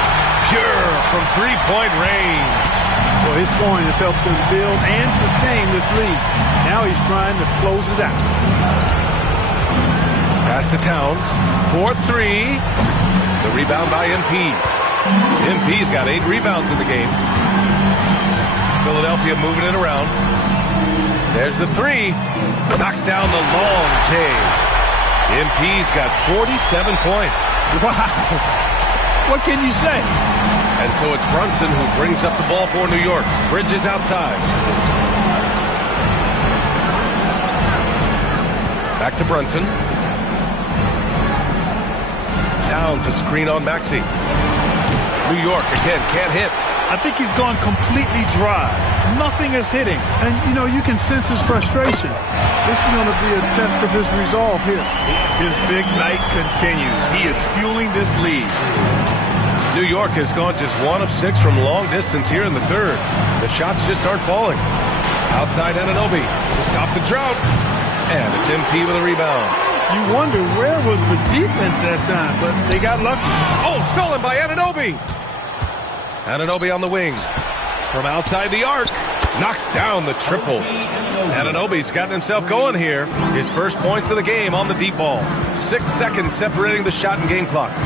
pure from three-point range. Well, his scoring has helped them build and sustain this lead. Now he's trying to close it out. Pass to Towns. 4-3. The rebound by MP. MP's got 8 rebounds in the game. Philadelphia moving it around. There's the 3. Knocks down the long J. MP's got 47 points. Wow. What can you say? And so it's Brunson who brings up the ball for New York. Bridges outside. Back to Brunson. Towns a screen on Maxey. New York again can't hit. I think he's gone completely dry. Nothing is hitting. And, you know, you can sense his frustration. This is going to be a test of his resolve here. His big night continues. He is fueling this lead. New York has gone just 1 of 6 from long distance here in the third. The shots just aren't falling. Outside Anunoby to stop the drought. And it's MP with a rebound. You wonder where was the defense that time, but they got lucky. Oh, stolen by Anunoby. Anunoby on the wing. From outside the arc. Knocks down the triple. Anunoby's gotten himself going here. His first points of the game on the deep ball. 6 seconds separating the shot and game clocks.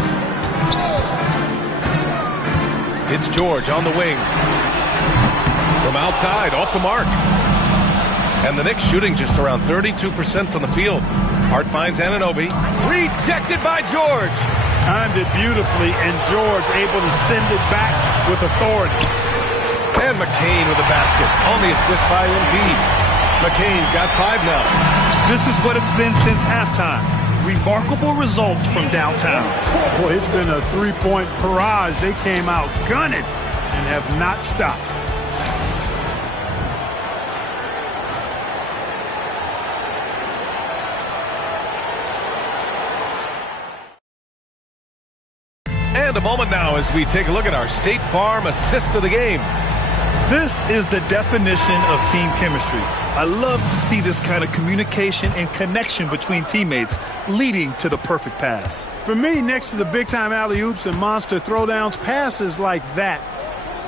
It's George on the wing. From outside, off the mark. And the Knicks shooting just around 32% from the field. Hart finds Anunoby. Rejected by George. Timed it beautifully, and George able to send it back with authority. And McCain with the basket on the assist by Embiid. McCain's got 5 now. This is what it's been since halftime. Remarkable results from downtown. Boy, it's been a three-point barrage. They came out gunning and have not stopped. And a moment now as we take a look at our State Farm assist of the game. This is the definition of team chemistry. I love to see this kind of communication and connection between teammates leading to the perfect pass. For me, next to the big-time alley-oops and monster throwdowns, passes like that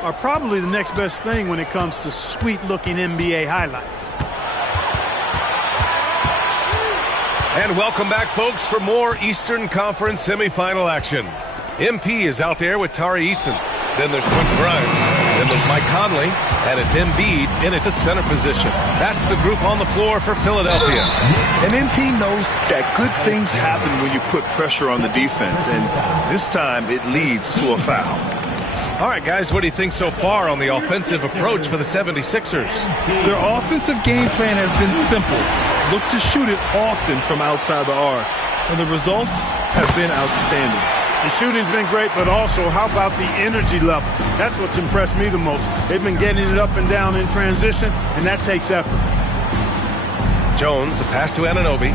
are probably the next best thing when it comes to sweet-looking NBA highlights. And welcome back, folks, for more Eastern Conference semifinal action. MP is out there with Tari Eason. Then there's Quentin Grimes. Then there's Mike Conley. And it's Embiid in at the center position. That's the group on the floor for Philadelphia. And MP knows that good things happen when you put pressure on the defense. And this time it leads to a foul. All right, guys, what do you think so far on the offensive approach for the 76ers? Their offensive game plan has been simple. Look to shoot it often from outside the arc. And the results have been outstanding. The shooting's been great, but also, how about the energy level? That's what's impressed me the most. They've been getting it up and down in transition, and that takes effort. Jones, the pass to Anunoby.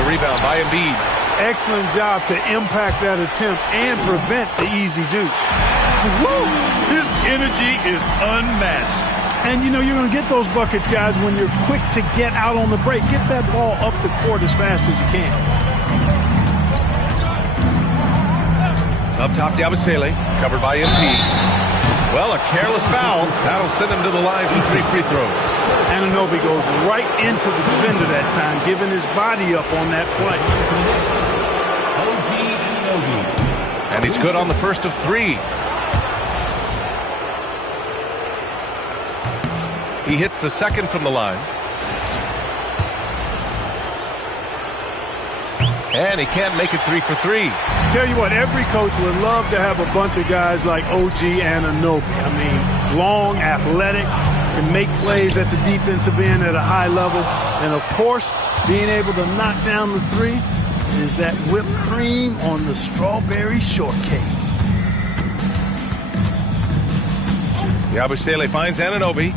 The rebound by Embiid. Excellent job to impact that attempt and prevent the easy deuce. Woo! His energy is unmatched. And, you know, you're going to get those buckets, guys, when you're quick to get out on the break. Get that ball up the court as fast as you can. Up top, Yabusele, covered by MP. Well, a careless foul. That'll send him to the line for 3 free throws. Anunoby goes right into the defender that time, giving his body up on that play. And he's good on the first of 3. He hits the second from the line. And he can't make it 3 for 3. Tell you what, every coach would love to have a bunch of guys like OG Anunoby. I mean, long, athletic, can make plays at the defensive end at a high level. And, of course, being able to knock down the 3 is that whipped cream on the strawberry shortcake. Yabusele finds Anunoby.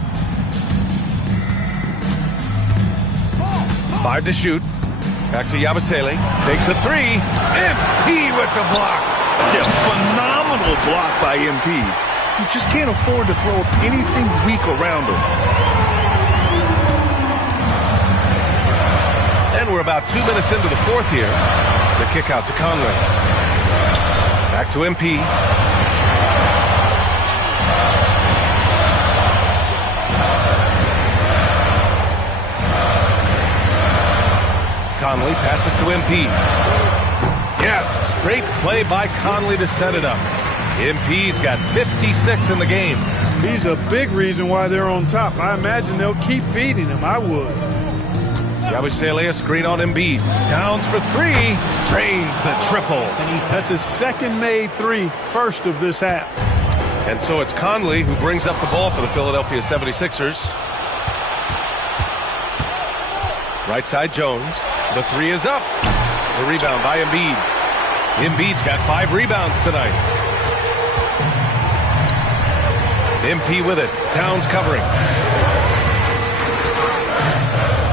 5 to shoot. Back to Yabusele. Takes a 3. MP with the block. Yeah, phenomenal block by MP. You just can't afford to throw up anything weak around him. And we're about 2 minutes into the fourth here. The kick out to Conley. Back to MP. Conley passes to MP. Yes, great play by Conley to set it up. MP's got 56 in the game. He's a big reason why they're on top. I imagine they'll keep feeding him. I would. Yabusele, a screen on Embiid. Towns for three. Drains the triple. That's his second made three, first of this half. And so it's Conley who brings up the ball for the Philadelphia 76ers. Right side Jones. The three is up. The rebound by Embiid. Embiid's got 5 rebounds tonight. MP with it. Towns covering.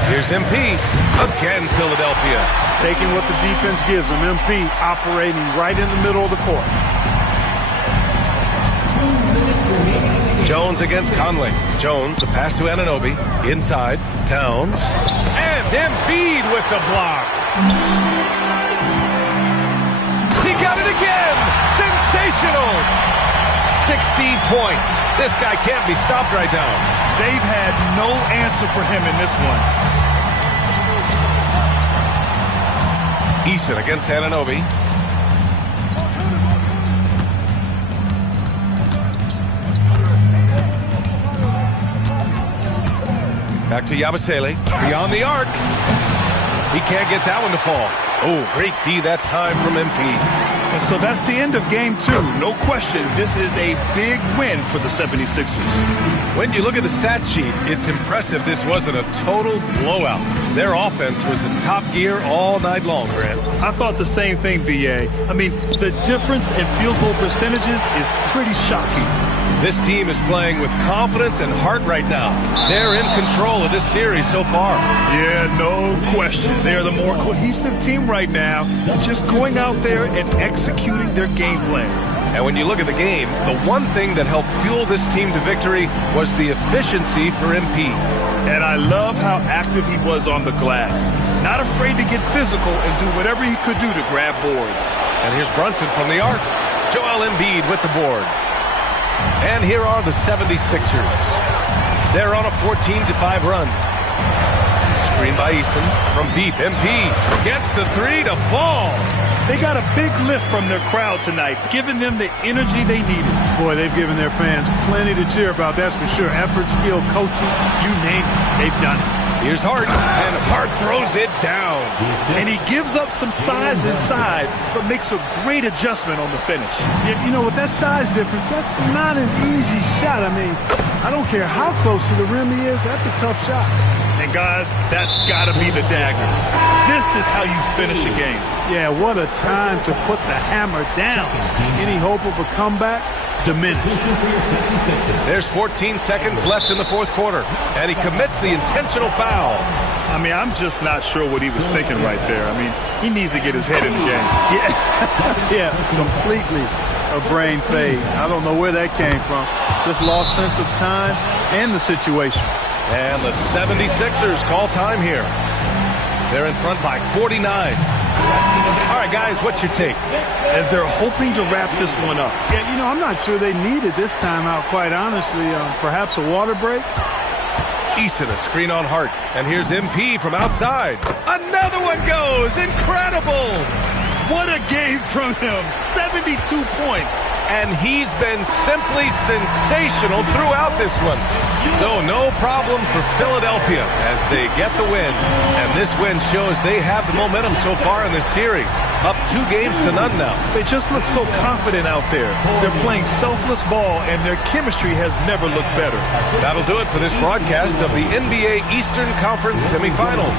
Here's MP. Again, Philadelphia. Taking what the defense gives them. MP operating right in the middle of the court. Jones against Conley. Jones, a pass to Anunoby. Inside. Towns. And Embiid with the block. He got it again. Sensational. 60 points. This guy can't be stopped right now. They've had no answer for him in this one. Eason against Anunoby. Back to Yabusele. Beyond the arc. He can't get that one to fall. Oh, great D that time from MP. And so that's the end of game 2. No question, this is a big win for the 76ers. When you look at the stat sheet, it's impressive this wasn't a total blowout. Their offense was in top gear all night long, Grant. I thought the same thing, B.A. I mean, the difference in field goal percentages is pretty shocking. This team is playing with confidence and heart right now. They're in control of this series so far. Yeah, no question. They're the more cohesive team right now, just going out there and executing their game plan. And when you look at the game, the one thing that helped fuel this team to victory was the efficiency for MP. And I love how active he was on the glass. Not afraid to get physical and do whatever he could do to grab boards. And here's Brunson from the arc. Joel Embiid with the board. And here are the 76ers. They're on a 14-5 run. Screen by Eason from deep. MP gets the three to fall. They got a big lift from their crowd tonight, giving them the energy they needed. Boy, they've given their fans plenty to cheer about, that's for sure. Effort, skill, coaching, you name it, they've done it. Here's Hart, and Hart throws it down. And he gives up some size inside, but makes a great adjustment on the finish. You know, with that size difference, that's not an easy shot. I mean, I don't care how close to the rim he is, that's a tough shot. And guys, that's got to be the dagger. This is how you finish a game. Yeah, what a time to put the hammer down. Any hope of a comeback? Diminished. There's 14 seconds left in the fourth quarter, and he commits the intentional foul. I mean, I'm just not sure what he was thinking right there. I mean, he needs to get his head in the game. Yeah, completely a brain fade. I don't know where that came from. Just lost sense of time and the situation. And the 76ers call time here. They're in front by 49. All right, guys, what's your take? And they're hoping to wrap this one up. Yeah, you know, I'm not sure they needed this timeout, quite honestly. Perhaps a water break? Eason, a screen on Hart. And here's MP from outside. Another one goes. Incredible. What a game from him. 72 points. And he's been simply sensational throughout this one. So no problem for Philadelphia as they get the win. And this win shows they have the momentum so far in this series. Up 2-0 now. They just look so confident out there. They're playing selfless ball, and their chemistry has never looked better. That'll do it for this broadcast of the NBA Eastern Conference semifinals.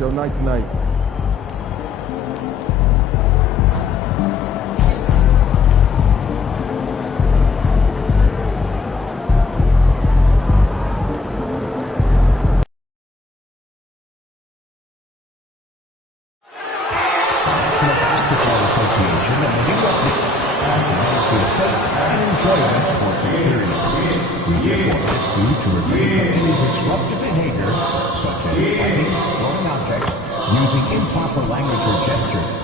Show night tonight. Disruptive behavior, such as fighting, throwing objects, using improper language or gestures.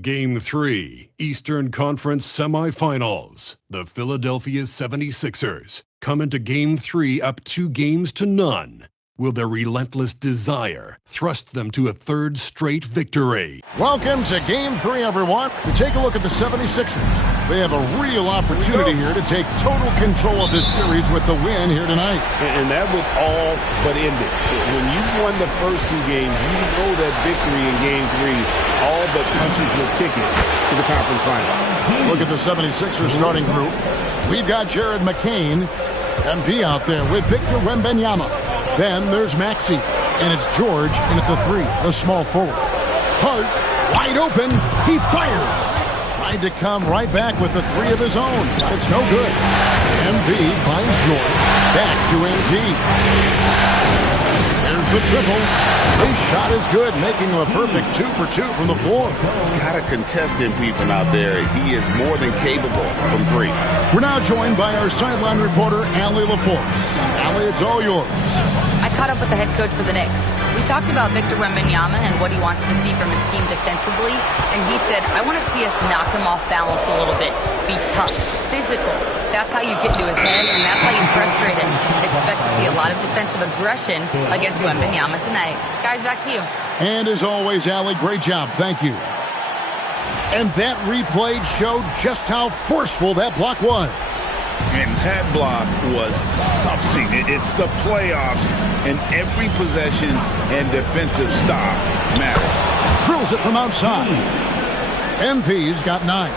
Game 3, Eastern Conference Semifinals. The Philadelphia 76ers come into Game 3 up 2 games to none. Will their relentless desire thrust them to a third straight victory? Welcome to Game 3, everyone. To take a look at the 76ers, they have a real opportunity here to take total control of this series with the win here tonight. And that would all but end it. When you've won the first 2 games, you know that victory in Game 3 all but punches your ticket to the conference final. Look at the 76ers starting group. We've got Jared McCain, MP out there with Victor Wembanyama. Then there's Maxey, and it's George in at the 3, the small forward. Hart, wide open, he fires. Tried to come right back with the 3 of his own, but it's no good. MP finds George, back to MP. There's the triple. His shot is good, making him a perfect 2 for 2 from the floor. Gotta contest MP from out there. He is more than capable from 3. We're now joined by our sideline reporter, Allie LaForce. Allie, it's all yours. I caught up with the head coach for the Knicks. We talked about Victor Wembanyama and what he wants to see from his team defensively, and he said, I want to see us knock him off balance a little bit, be tough, physical. That's how you get to his head, and that's how you frustrate him. Expect to see a lot of defensive aggression against Wembanyama tonight. Guys, back to you. And as always, Allie, great job. Thank you. And that replay showed just how forceful that block was. And that block was something. It's the playoffs, and every possession and defensive stop matters. Drills it from outside. MP's got 9.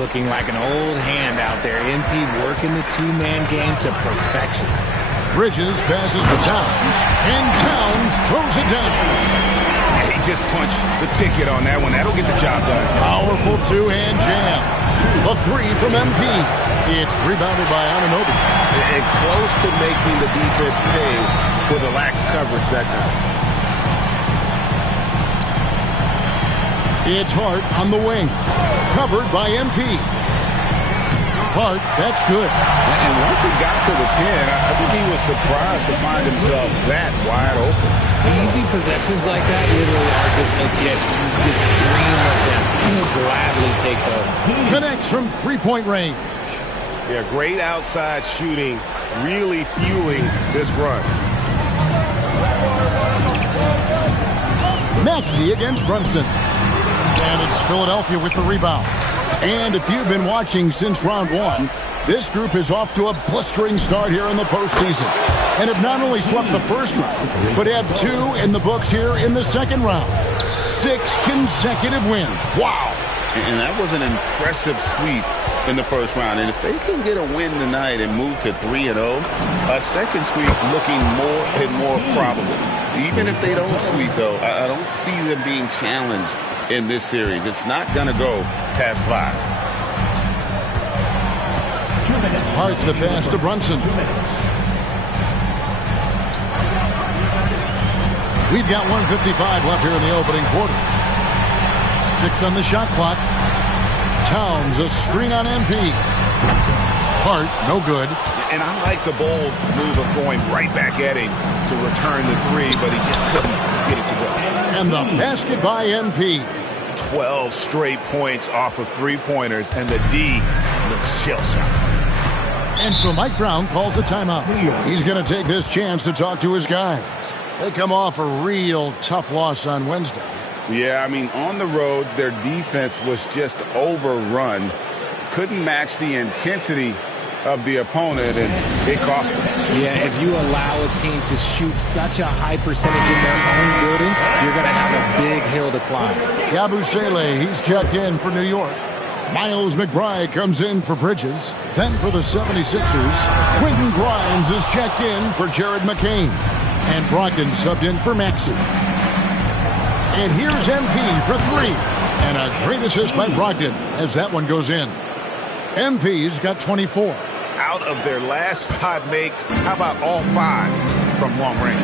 Looking like an old hand out there. MP working the 2-man game to perfection. Bridges passes to Towns, and Towns throws it down. He just punched the ticket on that one. That'll get the job done. Powerful 2-hand jam. A 3 from MP. It's rebounded by Anunoby. And close to making the defense pay for the lax coverage that time. It's Hart on the wing. Covered by MP. Hart, that's good. And once he got to the 10, I think he was surprised to find himself that wide open. Easy possessions like that literally are just a gift. You just dream of them. He'll gladly take those. Connects from 3-point range. Yeah, great outside shooting, really fueling this run. Maxey against Brunson. And it's Philadelphia with the rebound. And if you've been watching since round 1, this group is off to a blistering start here in the postseason. And have not only swept the first round, but have 2 in the books here in the second round. 6 consecutive wins. Wow. And that was an impressive sweep in the first round. And if they can get a win tonight and move to 3-0, a second sweep looking more and more probable. Even if they don't sweep, though, I don't see them being challenged in this series. It's not going to go past 5. Hart the pass to Brunson. We've got 1:55 left here in the opening quarter. 6 on the shot clock. Towns a screen on MP. Hart, no good. And I like the bold move of going right back at him to return the 3, but he just couldn't get it to go. And the basket by MP. 12 straight points off of 3-pointers, and the D looks shell-shocked. And so Mike Brown calls a timeout. He's going to take this chance to talk to his guys. They come off a real tough loss on Wednesday. Yeah, I mean, on the road, their defense was just overrun. Couldn't match the intensity of the opponent, and it cost them. Yeah, if you allow a team to shoot such a high percentage in their own building, you're going to have a big hill to climb. Yabusele, he's checked in for New York. Miles McBride comes in for Bridges. Then for the 76ers, Quentin Grimes is checked in for Jared McCain. And Brogdon subbed in for Maxey. And here's MP for 3. And a great assist by Brogdon as that one goes in. MP's got 24. Out of their last 5 makes, how about all 5 from long range?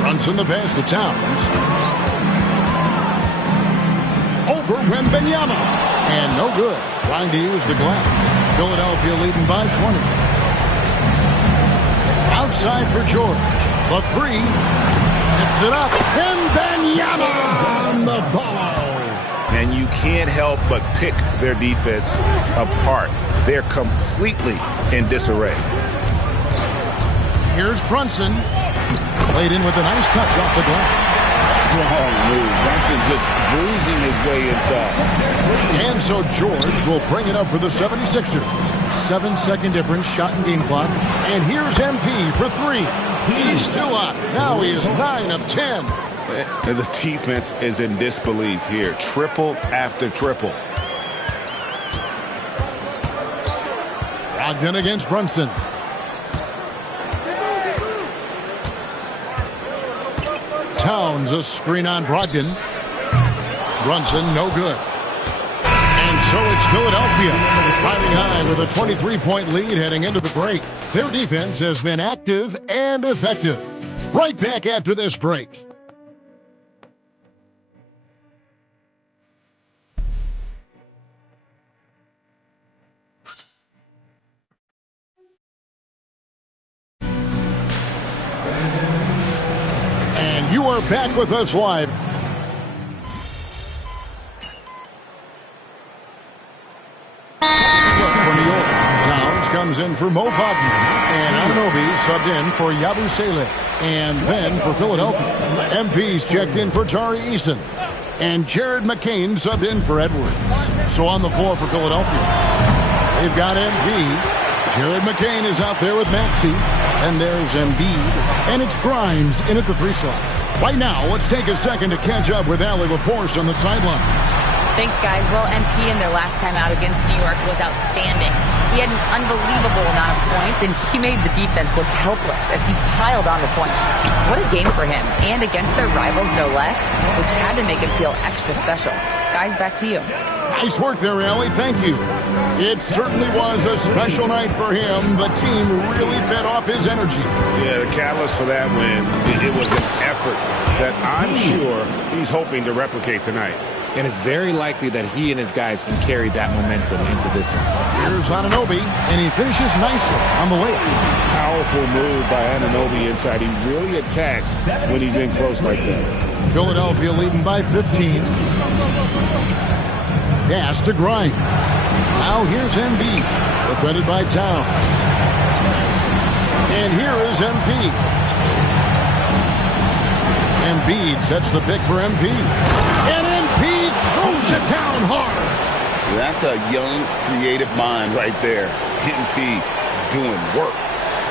Brunson the pass to Towns. Over Wembanyama. And no good. Trying to use the glass. Philadelphia leading by 20. Outside for George. The 3. Tips it up. Wembanyama on the follow. And you can't help but pick their defense apart. They're completely in disarray. Here's Brunson. Played in with a nice touch off the glass. Strong move. Brunson just bruising his way inside. And so George will bring it up for the 76ers. 7-second difference, shot and game clock. And here's MP for 3. He's still up. Now he is 9 of 10. The defense is in disbelief here. Triple after triple. Brogdon against Brunson. Towns a screen on Brogdon. Brunson no good. And so it's Philadelphia riding high with a 23-point lead heading into the break. Their defense has been active and effective. Right back after this break. And you are back with us live. For New York, Towns comes in for Mo Wagner. And Anunoby subbed in for Yabusele. And then for Philadelphia, MP's checked in for Tari Eason. And Jared McCain subbed in for Edwards. So on the floor for Philadelphia, they've got MP. Jared McCain is out there with Maxey. And there's Embiid. And it's Grimes in at the 3 slot. Right now, let's take a second to catch up with Allie LaForce on the sideline. Thanks, guys. Well, MP in their last time out against New York was outstanding. He had an unbelievable amount of points, and he made the defense look helpless as he piled on the points. What a game for him, and against their rivals, no less, which had to make him feel extra special. Guys, back to you. Nice work there, Allie. Thank you. It certainly was a special night for him. The team really fed off his energy. Yeah, the catalyst for that win, it was an effort that I'm sure he's hoping to replicate tonight. And it's very likely that he and his guys can carry that momentum into this one. Here's Anunoby, and he finishes nicely on the way. Powerful move by Anunoby inside. He really attacks when he's in close like that. Philadelphia leading by 15. Pass to Grimes. Now here's Embiid, defended by Towns. And here is MP. Embiid sets the pick for MP. And MP throws it down hard. That's a young, creative mind right there. MP doing work.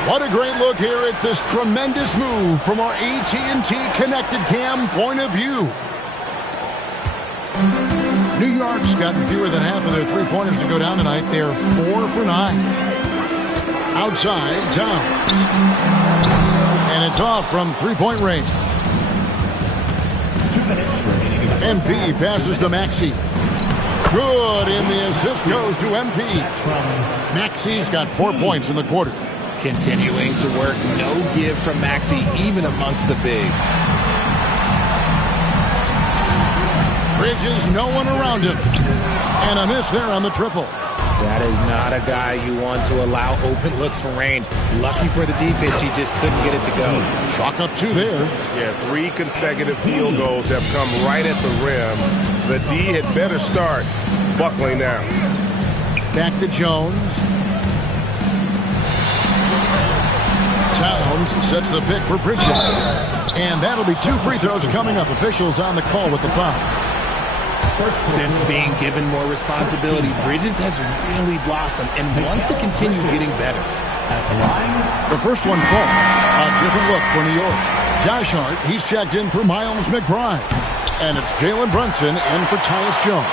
What a great look here at this tremendous move from our AT&T Connected Cam point of view. New York's gotten fewer than half of their three-pointers to go down tonight. They're 4 for 9. Outside, Towns. And it's off from three-point range. MP passes to Maxey. Good, and the assist goes to MP. Maxey's got 4 points in the quarter. Continuing to work, no give from Maxey, even amongst the bigs. Bridges, no one around him. And a miss there on the triple. That is not a guy you want to allow open looks from range. Lucky for the defense, he just couldn't get it to go. Chalk up 2 there. Yeah, 3 consecutive field goals have come right at the rim. The D had better start buckling down. Back to Jones. Towns sets the pick for Bridges. And that'll be 2 free throws coming up. Officials on the call with the foul. Since being given more responsibility, Bridges has really blossomed and wants to continue getting better. The first one falls. A different look for New York. Josh Hart, he's checked in for Miles McBride. And it's Jalen Brunson in for Tyus Jones.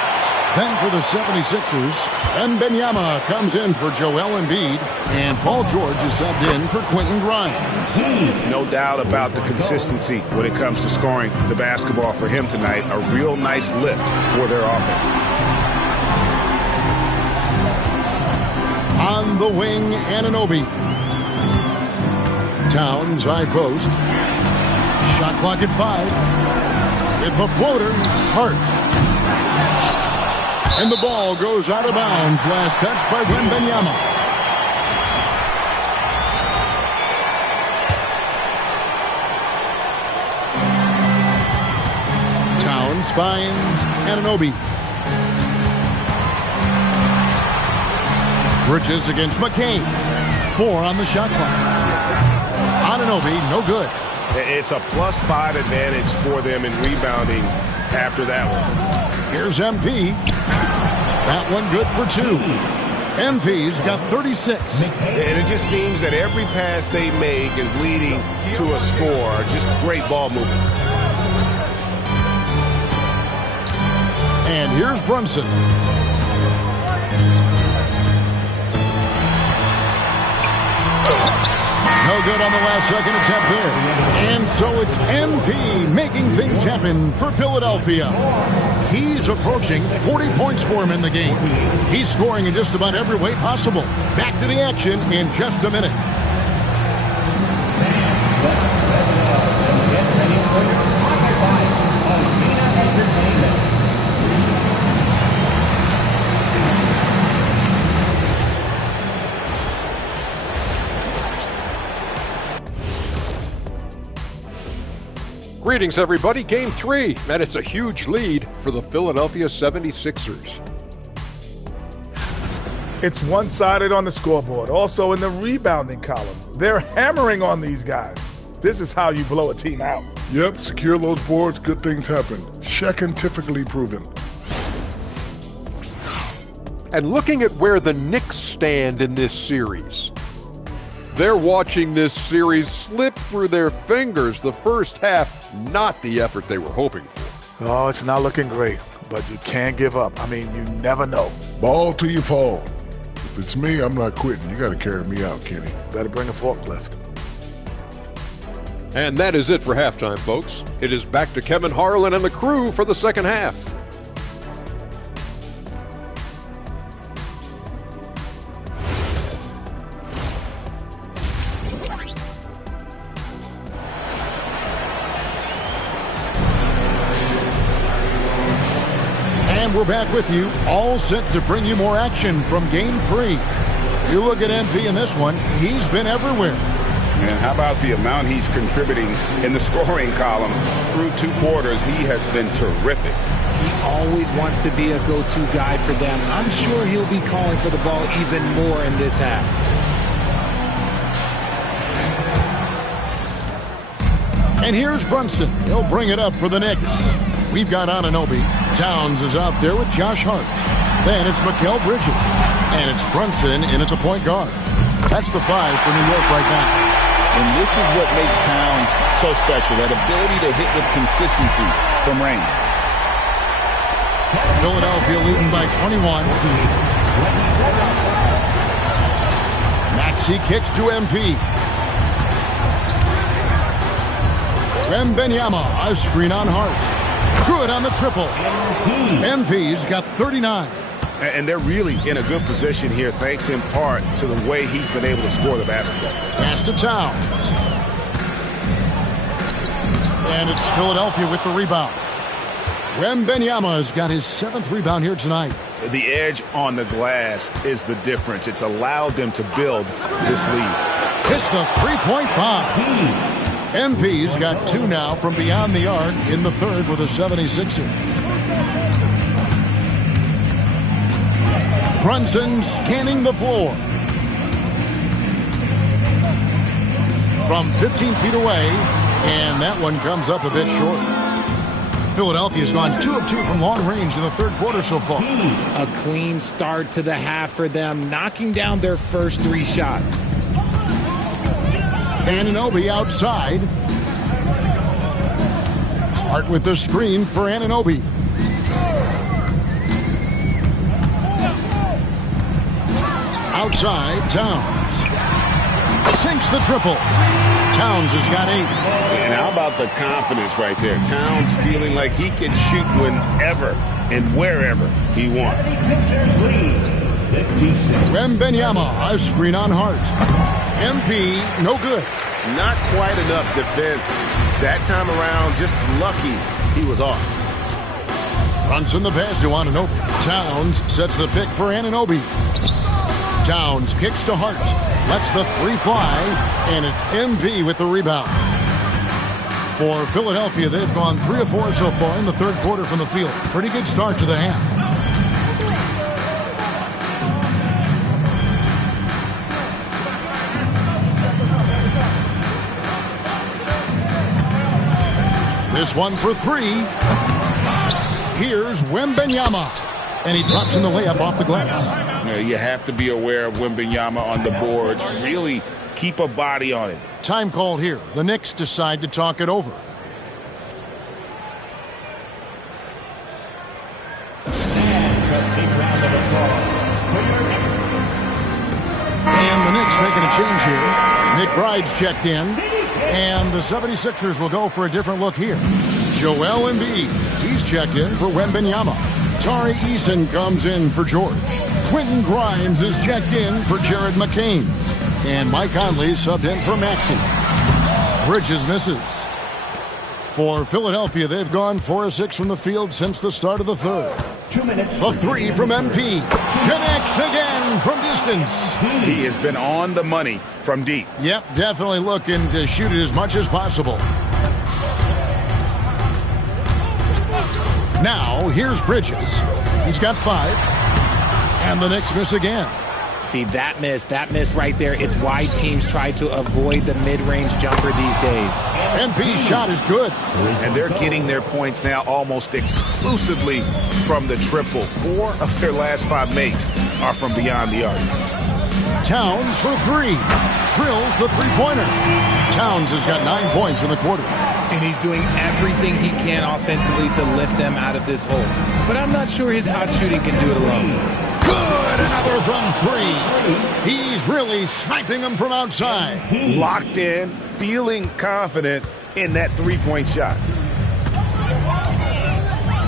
Then for the 76ers, Wembanyama comes in for Joel Embiid, and Paul George is subbed in for Quentin Grimes. No doubt about the consistency when it comes to scoring the basketball for him tonight. A real nice lift for their offense. On the wing, Anunoby. Towns, high post. Shot clock at 5. With the floater, Hart. And the ball goes out of bounds. Last touch by Wembanyama. Towns finds Anunoby. Bridges against McCain. 4 on the shot clock. Anunoby, no good. It's a +5 advantage for them in rebounding after that one. Here's MP. That one good for 2. MP's got 36. And it just seems that every pass they make is leading to a score. Just great ball movement. And here's Brunson. No good on the last second attempt there. And so it's MP making things happen for Philadelphia. He's approaching 40 points for him in the game. He's scoring in just about every way possible. Back to the action in just a minute. Greetings, everybody. Game 3, and it's a huge lead for the Philadelphia 76ers. It's one-sided on the scoreboard. Also in the rebounding column. They're hammering on these guys. This is how you blow a team out. Yep, secure those boards, good things happen. Scientifically proven. And looking at where the Knicks stand in this series, they're watching this series slip through their fingers. The first half, not the effort they were hoping for. Oh, it's not looking great, but you can't give up. I mean, you never know. Ball till you fall. If it's me, I'm not quitting. You got to carry me out, Kenny. Better bring a forklift. And that is it for halftime, folks. It is back to Kevin Harlan and the crew for the second half. And we're back with you, all set to bring you more action from Game 3. You look at MP in this one, he's been everywhere. And how about the amount he's contributing in the scoring column through 2 quarters? He has been terrific. He always wants to be a go-to guy for them. I'm sure he'll be calling for the ball even more in this half. And here's Brunson. He'll bring it up for the Knicks. We've got Anunoby. Towns is out there with Josh Hart. Then it's Mikal Bridges. And it's Brunson in at the point guard. That's the 5 for New York right now. And this is what makes Towns so special, that ability to hit with consistency from range. Philadelphia leading by 21. Maxey kicks to MP. Wembanyama, a screen on Hart. Good on the triple. MP's got 39. And they're really in a good position here, thanks in part to the way he's been able to score the basketball. Pass to Towns. And it's Philadelphia with the rebound. Wembanyama has got his 7th rebound here tonight. The edge on the glass is the difference. It's allowed them to build this lead. Hits the three-point bomb. MP's got 2 now from beyond the arc in the 3rd for the 76ers. Brunson scanning the floor. From 15 feet away, and that one comes up a bit short. Philadelphia's gone 2 of 2 from long range in the 3rd quarter so far. A clean start to the half for them, knocking down their first 3 shots. Anunoby outside. Hart with the screen for Anunoby. Outside, Towns. Sinks the triple. Towns has got 8. And how about the confidence right there? Towns feeling like he can shoot whenever and wherever he wants. Wembanyama, a screen on Hart. MP, no good. Not quite enough defense. That time around, just lucky he was off. Brunson the pass to Anunoby. Towns sets the pick for Anunoby. Towns kicks to Hart. Lets the 3 fly, and it's MP with the rebound. For Philadelphia, they've gone 3 of 4 so far in the third quarter from the field. Pretty good start to the half. This one for 3. Here's Wembanyama. And he drops in the layup off the glass. You have to be aware of Wembanyama on the boards. Really keep a body on it. Time called here. The Knicks decide to talk it over. And the Knicks making a change here. McBride's checked in. And the 76ers will go for a different look here. Joel Embiid, he's checked in for Wembanyama. Tari Eason comes in for George. Quentin Grimes is checked in for Jared McCain. And Mike Conley subbed in for Maxey. Bridges misses. For Philadelphia, they've gone 4 of 6 from the field since the start of the third. 2 minutes. The 3 from MP. Connects again from distance. He has been on the money from deep. Yep, definitely looking to shoot it as much as possible. Now, here's Bridges. He's got 5. And the Knicks miss again. See, that miss right there, it's why teams try to avoid the mid-range jumper these days. MP's shot is good. And they're getting their points now almost exclusively from the triple. 4 of their last 5 makes are from beyond the arc. Towns for 3. Drills the three-pointer. Towns has got 9 points in the quarter. And he's doing everything he can offensively to lift them out of this hole. But I'm not sure his hot shooting can do it alone. Good, another from 3. He's really sniping them from outside. Locked in, feeling confident in that three-point shot.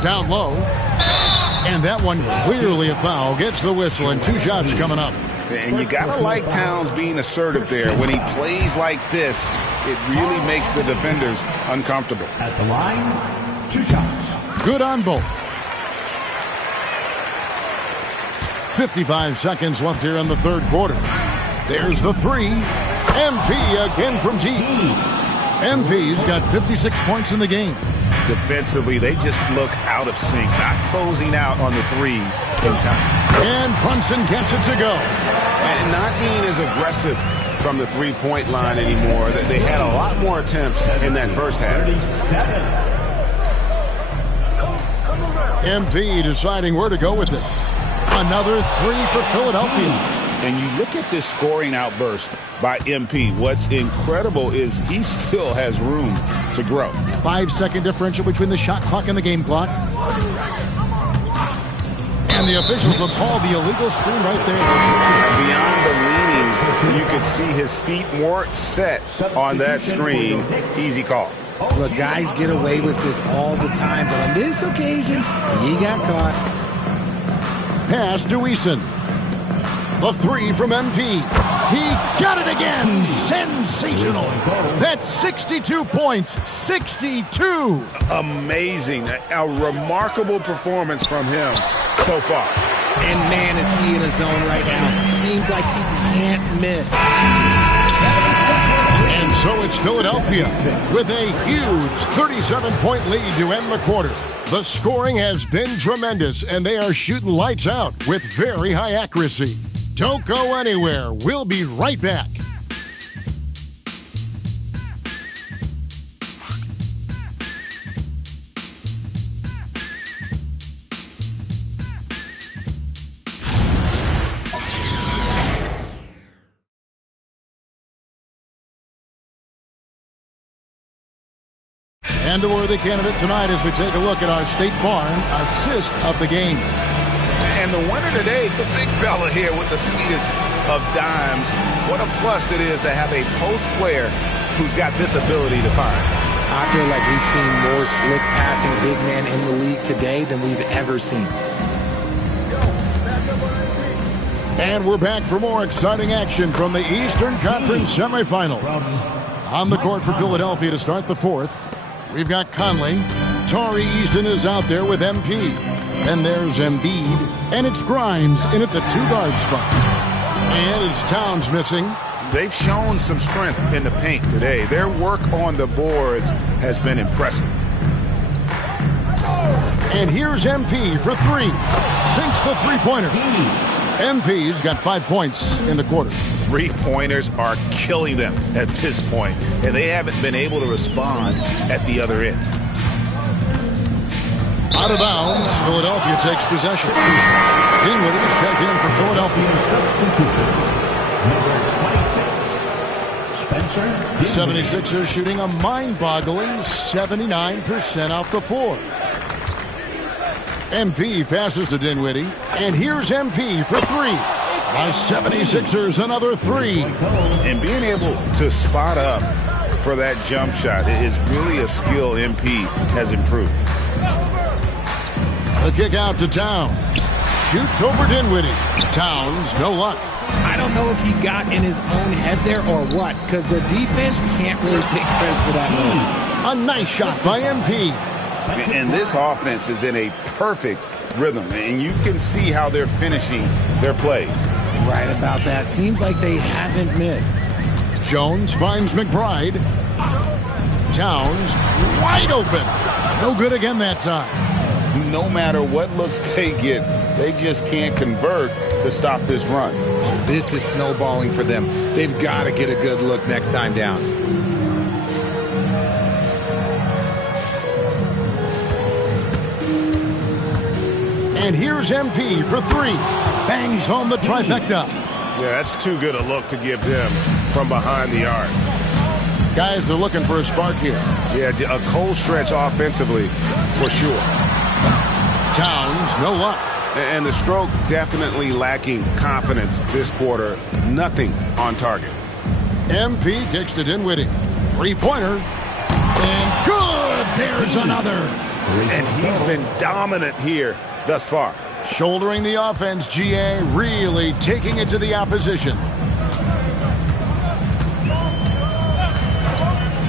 Down low. And that one clearly a foul. Gets the whistle and 2 shots coming up. And you gotta like Towns being assertive there. When he plays like this, it really makes the defenders uncomfortable. At the line, 2 shots. Good on both. 55 seconds left here in the third quarter. There's the 3. MP again from deep. MP's got 56 points in the game. Defensively, they just look out of sync, not closing out on the threes in time. And Brunson gets it to go. And not being as aggressive from the three-point line anymore. They had a lot more attempts in that first half. 37. MP deciding where to go with it. Another 3 for Philadelphia. And you look at this scoring outburst by MP. What's incredible is he still has room to grow. 5-second differential between the shot clock and the game clock. And the officials will call the illegal screen right there. Beyond the leaning, you could see his feet weren't set on that screen. Easy call. Look, guys get away with this all the time, but on this occasion, he got caught. Pass to Eason. The 3 from MP. He got it again. Sensational. That's 62 points. 62. Amazing. A remarkable performance from him so far. And man, is he in a zone right now. Seems like he can't miss. And so it's Philadelphia with a huge 37-point lead to end the quarter. The scoring has been tremendous, and they are shooting lights out with very high accuracy. Don't go anywhere. We'll be right back. And a worthy candidate tonight as we take a look at our State Farm assist of the game. And the winner today, the big fella here with the sweetest of dimes. What a plus it is to have a post player who's got this ability to find. I feel like we've seen more slick passing big men in the league today than we've ever seen. And we're back for more exciting action from the Eastern Conference semifinals. On the court for Philadelphia to start the fourth, we've got Conley. Tari Easton is out there with MP. Then there's Embiid, and it's Grimes in at the two-guard spot. And it's Towns missing. They've shown some strength in the paint today. Their work on the boards has been impressive. And here's MP for three. Sinks the three-pointer. MP's got 5 points in the quarter. Three-pointers are killing them at this point, and they haven't been able to respond at the other end. Out of bounds, Philadelphia takes possession. Dinwiddie's checked in for Philadelphia. Number 26, Spencer. 76ers shooting a mind-boggling 79% off the floor. MP passes to Dinwiddie, and here's MP for three. The 76ers another three. And being able to spot up for that jump shot is really a skill MP has improved. The kick out to Towns. Shoots over Dinwiddie. Towns, no luck. I don't know if he got in his own head there or what, because the defense can't really take credit for that miss. A nice shot by MP. And this offense is in a perfect rhythm, and you can see how they're finishing their plays. Right about that. Seems like they haven't missed. Jones finds McBride. Towns wide open. No good again that time. No matter what looks they get, they just can't convert to stop this run. This is snowballing for them. They've got to get a good look next time down. And here's MP for three. Bangs home the trifecta. Yeah, that's too good a look to give them from behind the arc. Guys are looking for a spark here. Yeah, a cold stretch offensively, for sure. Towns, no luck. And the stroke definitely lacking confidence this quarter. Nothing on target. MP kicks to Dinwiddie. Three-pointer. And good! There's another. And he's been dominant here thus far. Shouldering the offense, GA really taking it to the opposition.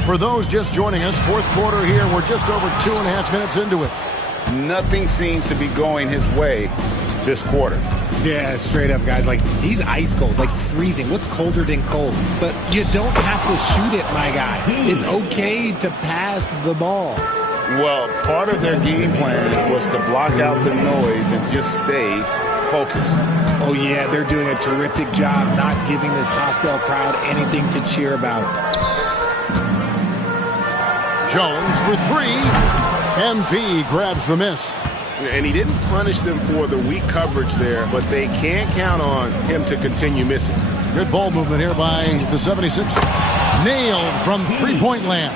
For those just joining us, fourth quarter here, we're just over 2.5 minutes into it. Nothing seems to be going his way this quarter. Yeah, straight up, guys. Like, he's ice cold, like freezing. What's colder than cold? But you don't have to shoot it, my guy. It's okay to pass the ball. Well, part of their game plan was to block out the noise and just stay focused. Oh, yeah, they're doing a terrific job not giving this hostile crowd anything to cheer about. Jones for three. MP grabs the miss. And he didn't punish them for the weak coverage there, but they can't count on him to continue missing. Good ball movement here by the 76ers. Nailed from three-point land.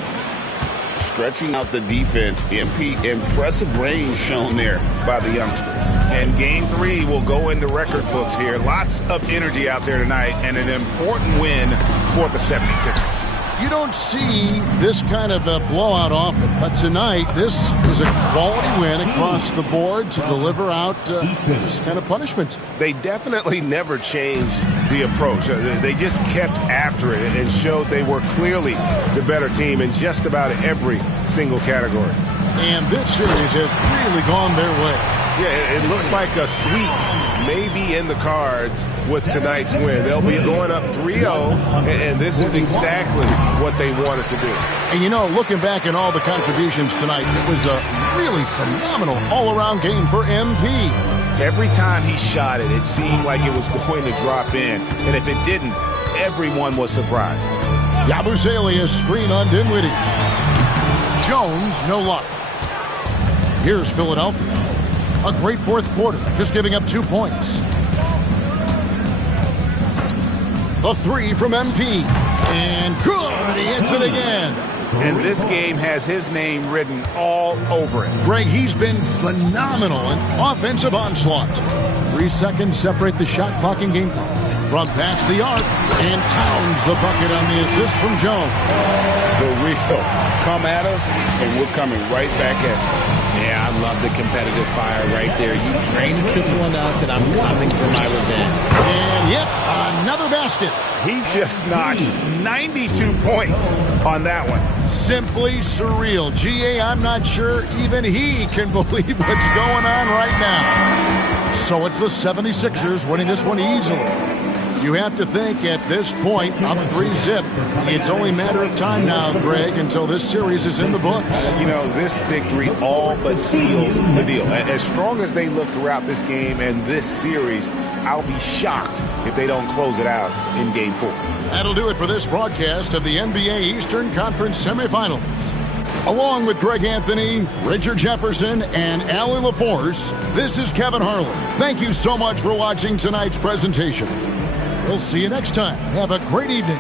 Stretching out the defense. MP, impressive range shown there by the youngster. And game 3 will go in the record books here. Lots of energy out there tonight and an important win for the 76ers. You don't see this kind of a blowout often, but tonight this is a quality win across the board to deliver out this kind of punishment. They definitely never changed the approach. They just kept after it and showed they were clearly the better team in just about every single category. And this series has really gone their way. Yeah, it looks like a sweep may be in the cards with tonight's win. They'll be going up 3-0, and this is exactly what they wanted to do. And you know, looking back at all the contributions tonight, it was a really phenomenal all-around game for MP. Every time he shot it, it seemed like it was going to drop in, and if it didn't, everyone was surprised. Yabusele screen on Dinwiddie. Jones, no luck. Here's Philadelphia. A great fourth quarter, just giving up 2 points. The three from MP. And good, he hits it again. And this game has his name written all over it. Greg, he's been phenomenal in offensive onslaught. 3 seconds separate the shot clock and game clock. From past the arc, and Towns the bucket on the assist from Jones. The real come at us, and we're coming right back at you. Yeah, I love the competitive fire right there. You drain a triple on us, and I'm coming for my revenge. And yep, another basket. He just notched 92 points on that one. Simply surreal. GA, I'm not sure even he can believe what's going on right now. So it's the 76ers winning this one easily. You have to think at this point, up 3-zip, it's only a matter of time now, Greg, until this series is in the books. You know, this victory all but seals the deal. As strong as they look throughout this game and this series, I'll be shocked if they don't close it out in Game 4. That'll do it for this broadcast of the NBA Eastern Conference semifinals. Along with Greg Anthony, Richard Jefferson, and Alan LaForce, this is Kevin Harlan. Thank you so much for watching tonight's presentation. We'll see you next time. Have a great evening.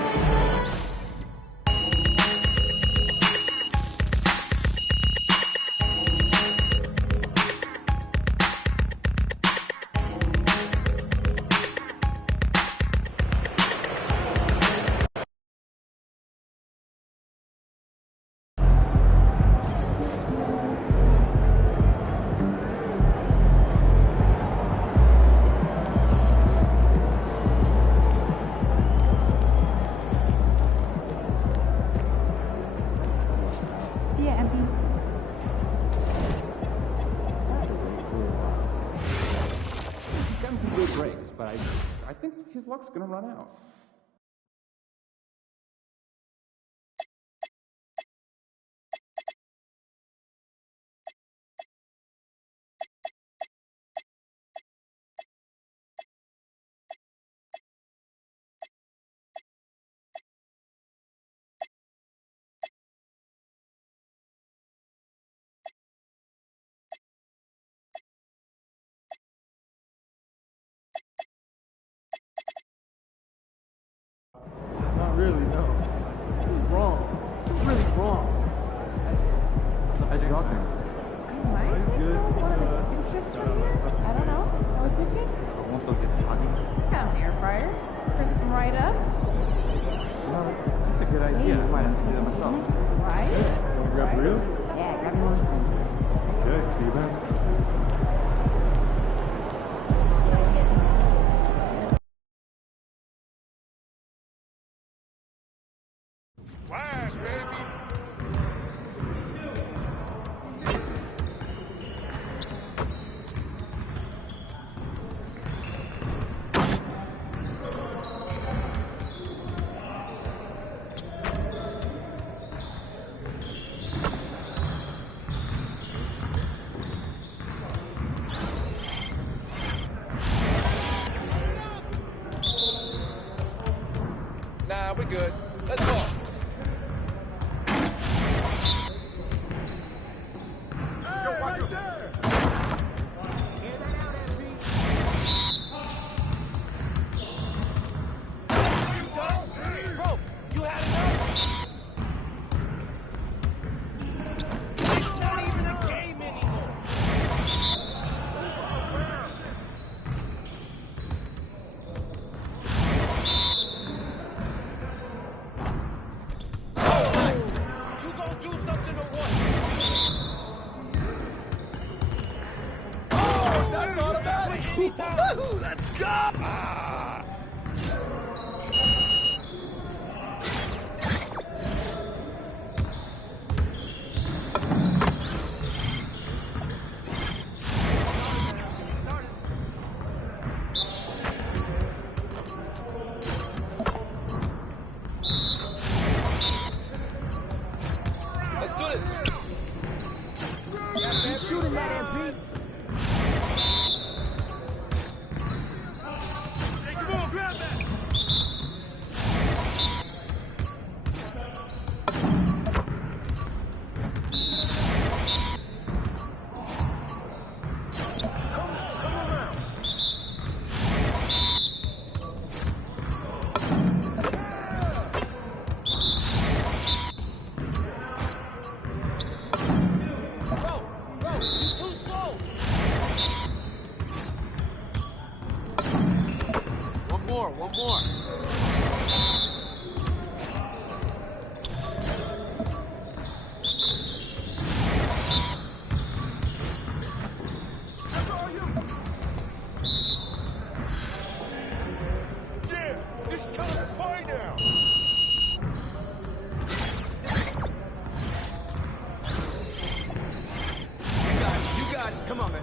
I think his luck's gonna run out. Not really, no. It's wrong. It's really wrong. How's your dog doing? Mine's good. One of the chicken strips right here? I don't know. I was thinking. Won't those get soggy? Got an air fryer. Fix them right up. No, that's a good idea. I might have to do that myself. Right? Want to grab the reel? Yeah, grab one. Okay, see you back. Splash, baby! Nah, we're good. Let's go. Let's go! Let's do this. Keep shooting that, MP. more. It's time to play now. You got it. Come on, man.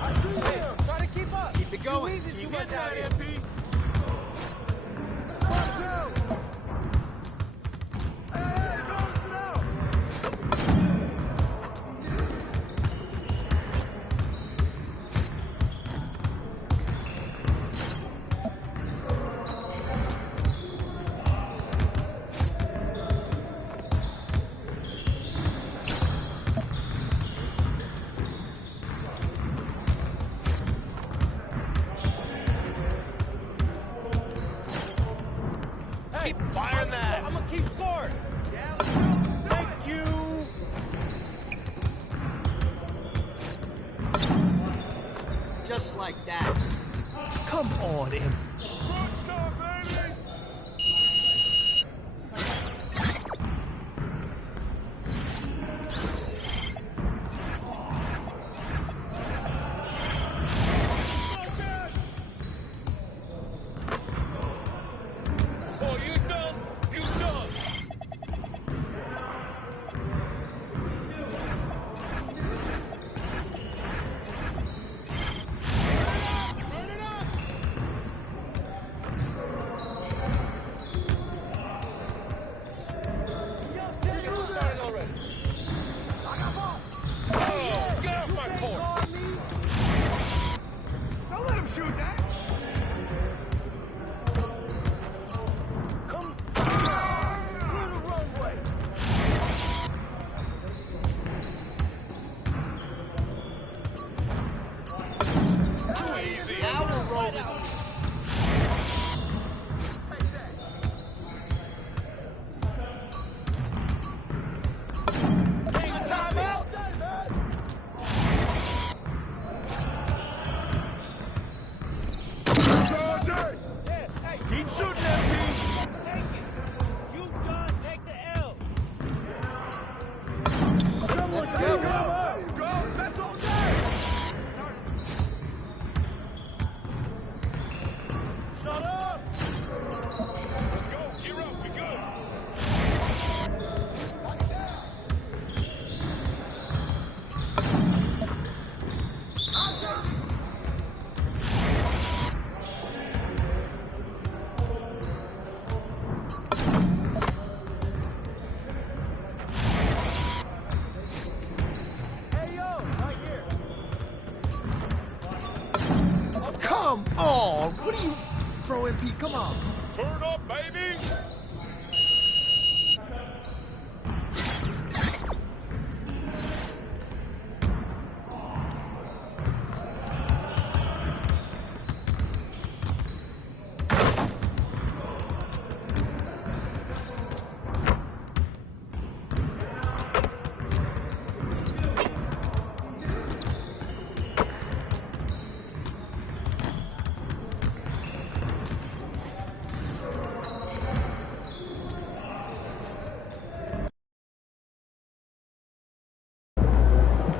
I see you. Try to keep up. Keep it going. Keep it out, MP. Keep firing that. I'm gonna keep scoring. Yeah, let's go. Thank you. Just like that. Come on, him. Keep shooting, MP. Take it. You done. Take the L. Someone's go. There you go. That's all day. Shut up. Let's go. Gear up. We good. Lock it down. Come on! What are you, Pro MP? Come on! Turn up, baby.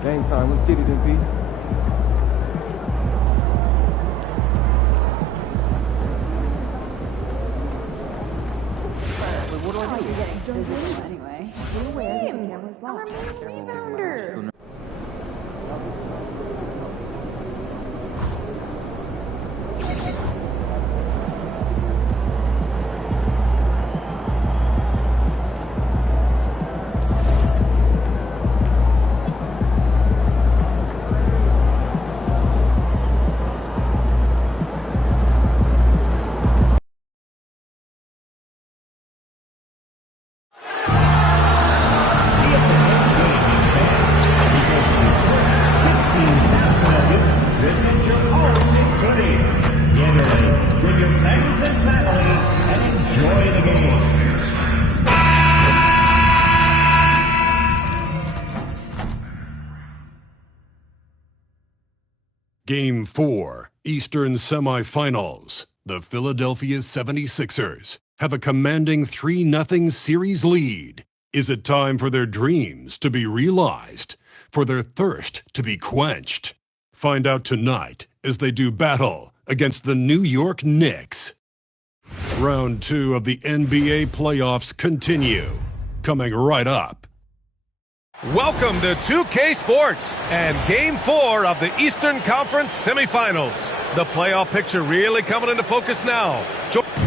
Game time. Let's get it, MP. Wait, what do I do? You're getting physical anyway. Be aware that the camera's locked. I'm a rebounder. Game 4, Eastern Semifinals. The Philadelphia 76ers have a commanding 3-0 series lead. Is it time for their dreams to be realized? For their thirst to be quenched? Find out tonight as they do battle against the New York Knicks. Round 2 of the NBA playoffs continue. Coming right up. Welcome to 2K Sports and Game 4 of the Eastern Conference semifinals. The playoff picture really coming into focus now.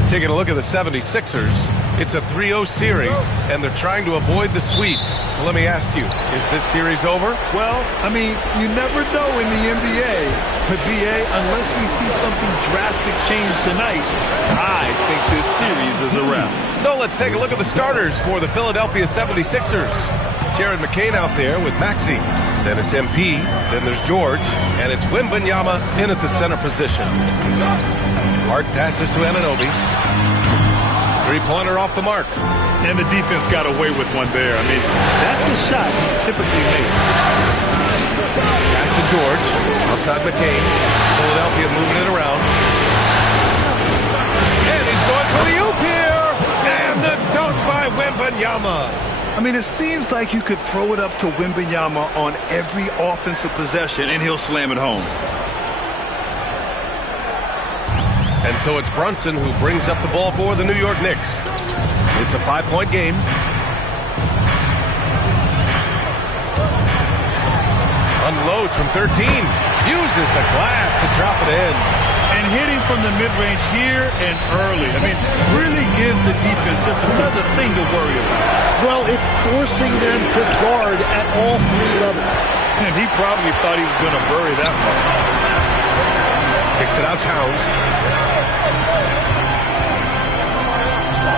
Taking a look at the 76ers, it's a 3-0 series, and they're trying to avoid the sweep. So let me ask you, is this series over? Well, I mean, you never know in the NBA. But, BA, unless we see something drastic change tonight, I think this series is a wrap. So let's take a look at the starters for the Philadelphia 76ers. Jared McCain out there with Maxey. Then it's MP, then there's George, and it's Wembanyama in at the center position. Hart passes to Anunoby. Three-pointer off the mark. And the defense got away with one there. I mean, that's a shot he typically makes. Pass to George. Outside McCain. Philadelphia moving it around. And he's going for the oop here. And the dunk by Wembanyama. I mean, it seems like you could throw it up to Wembanyama on every offensive possession, and he'll slam it home. And so it's Brunson who brings up the ball for the New York Knicks. It's a 5-point game. Unloads from 13. Uses the glass to drop it in. And hitting from the mid-range here and early. I mean, really gives the defense just another thing to worry about. Well, it's forcing them to guard at all 3 levels. And he probably thought he was going to bury that one. Kicks it out Towns.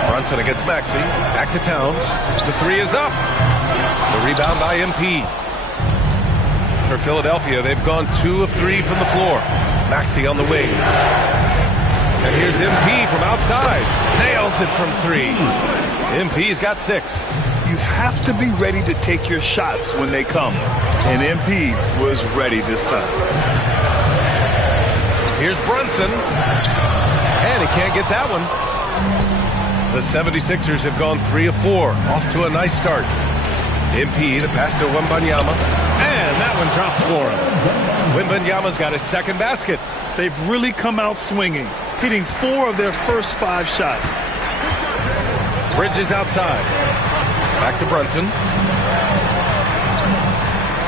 Brunson against Maxey. Back to Towns. The 3 is up. The rebound by MP. For Philadelphia, they've gone 2 of 3 from the floor. Maxey on the wing. And here's MP from outside. Nails it from 3. MP's got 6. You have to be ready to take your shots when they come. And MP was ready this time. Here's Brunson. And he can't get that one. The 76ers have gone 3 of 4. Off to a nice start. MP, the pass to Wembanyama. And that one drops for him. Wembanyama's got his second basket. They've really come out swinging, hitting 4 of their first 5 shots. Bridges outside. Back to Brunson.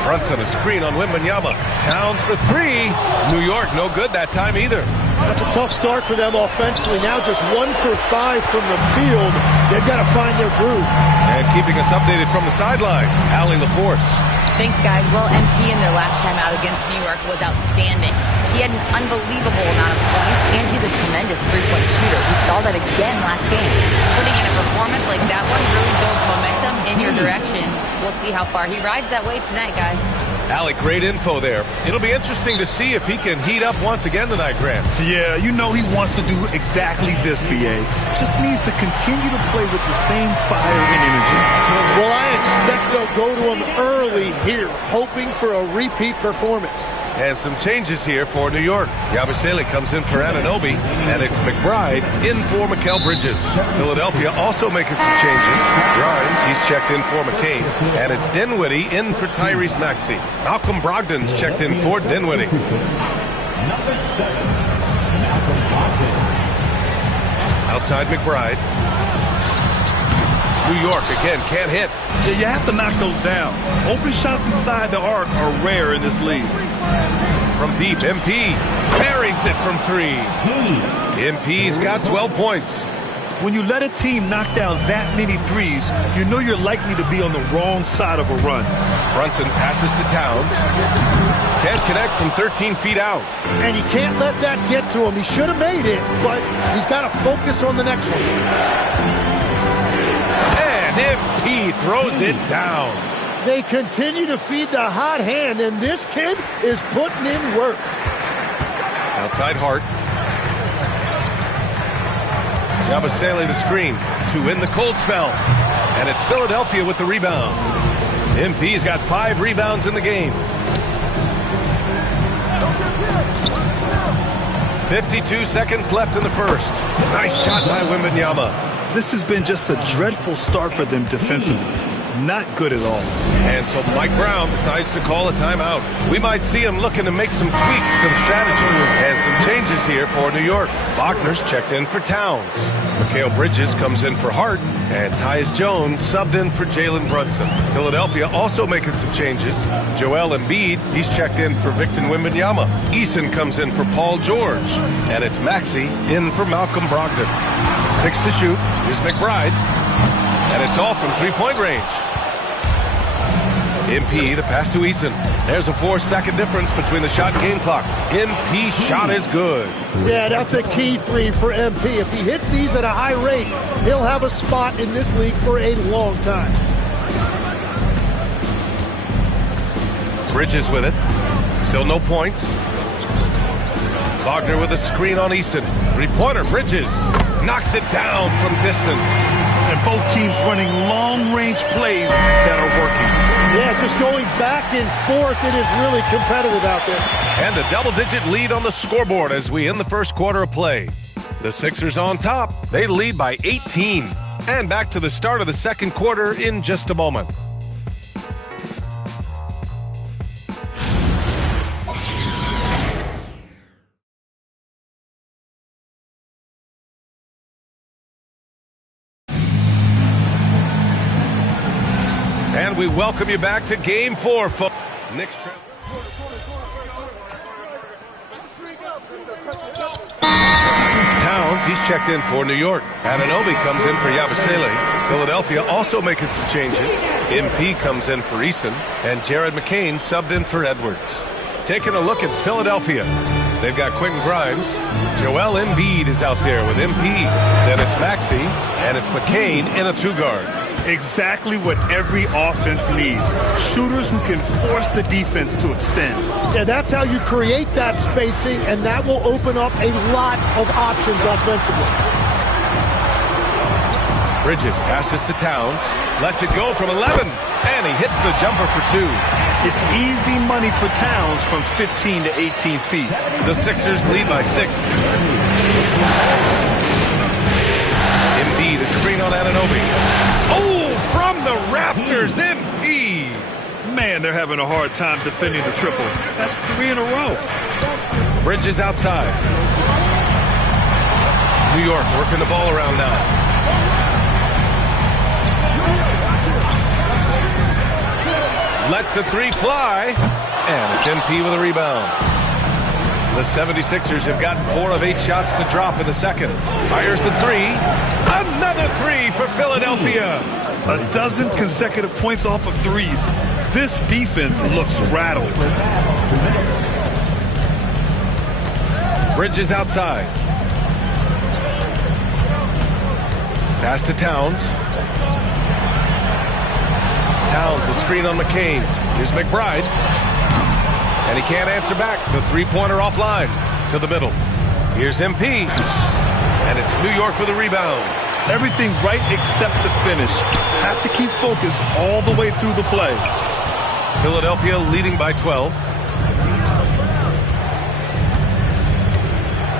Brunson, a screen on Wembanyama. Towns for 3. New York, no good that time either. That's a tough start for them offensively. Now just 1 for 5 from the field. They've got to find their groove. And keeping us updated from the sideline, Allie LaForce. Thanks, guys. Well, MP in their last time out against New York was outstanding. He had an unbelievable amount of points, and he's a tremendous three-point shooter. We saw that again last game. Putting in a performance like that one really builds momentum in your direction. We'll see how far he rides that wave tonight, guys. Allie, great info there. It'll be interesting to see if he can heat up once again tonight, Grant. Yeah, you know he wants to do exactly this, BA. Just needs to continue to play with the same fire and energy. Well, I expect they'll go to him early here, hoping for a repeat performance. And some changes here for New York. Yabusele comes in for Anunoby, and it's McBride in for Mikal Bridges. Philadelphia also making some changes. Grimes, he's checked in for McCain, and it's Dinwiddie in for Tyrese Maxey. Malcolm Brogdon's checked in for Dinwiddie. Number 7, Malcolm Brogdon. Outside McBride. New York again can't hit. Yeah, you have to knock those down. Open shots inside the arc are rare in this league. From deep, MP parries it from 3. MP's got 12 points. When you let a team knock down that many threes, you know you're likely to be on the wrong side of a run. Brunson passes to Towns. Can't connect from 13 feet out. And he can't let that get to him. He should have made it, but he's got to focus on the next one. MP throws it down. They continue to feed the hot hand, and this kid is putting in work. Outside Hart. Yabusele the screen to win the cold spell. And it's Philadelphia with the rebound. MP's got 5 rebounds in the game. 52 seconds left in the first. Nice shot by Wembanyama. This has been just a dreadful start for them defensively. Not good at all. And so Mike Brown decides to call a timeout. We might see him looking to make some tweaks to the strategy. And some changes here for New York. Wagner's checked in for Towns. Mikal Bridges comes in for Hart. And Tyus Jones subbed in for Jalen Brunson. Philadelphia also making some changes. Joel Embiid, he's checked in for Victor Wembanyama. Eason comes in for Paul George. And it's Maxey in for Malcolm Brogdon. 6 to shoot. Here's McBride. And it's all from three-point range. MP, the pass to Eason. There's a 4-second difference between the shot and game clock. MP shot is good. Yeah, that's a key three for MP. If he hits these at a high rate, he'll have a spot in this league for a long time. Bridges with it. Still no points. Wagner with a screen on Eason. Three-pointer, Bridges. Knocks it down from distance. And both teams running long-range plays that are working. Yeah, just going back and forth, it is really competitive out there. And a double-digit lead on the scoreboard as we end the first quarter of play. The Sixers on top. They lead by 18. And back to the start of the second quarter in just a moment. And we welcome you back to Game 4, folks. Knicks Towns, he's checked in for New York. Anunoby comes in for Yabusele. Philadelphia also making some changes. MP comes in for Eason. And Jared McCain subbed in for Edwards. Taking a look at Philadelphia. They've got Quentin Grimes. Joel Embiid is out there with MP. Then it's Maxey. And it's McCain in a two-guard. Exactly what every offense needs. Shooters who can force the defense to extend. Yeah, that's how you create that spacing, and that will open up a lot of options offensively. Bridges passes to Towns. Lets it go from 11. And he hits the jumper for 2. It's easy money for Towns from 15 to 18 feet. The Sixers lead by 6. Embiid, a screen on Anunoby. Oh, from the rafters, MP. Man, they're having a hard time defending the triple. That's 3 in a row. Bridges outside. New York working the ball around now. Lets the 3 fly. And it's MP with a rebound. The 76ers have gotten 4 of 8 shots to drop in the second. Fires the 3. Another 3 for Philadelphia. A dozen consecutive points off of threes. This defense looks rattled. Bridges outside. Pass to Towns. Towns, a screen on McCain. Here's McBride. And he can't answer back. The three-pointer offline to the middle. Here's MP. And it's New York with a rebound. Everything right except the finish. Have to keep focus all the way through the play. Philadelphia leading by 12.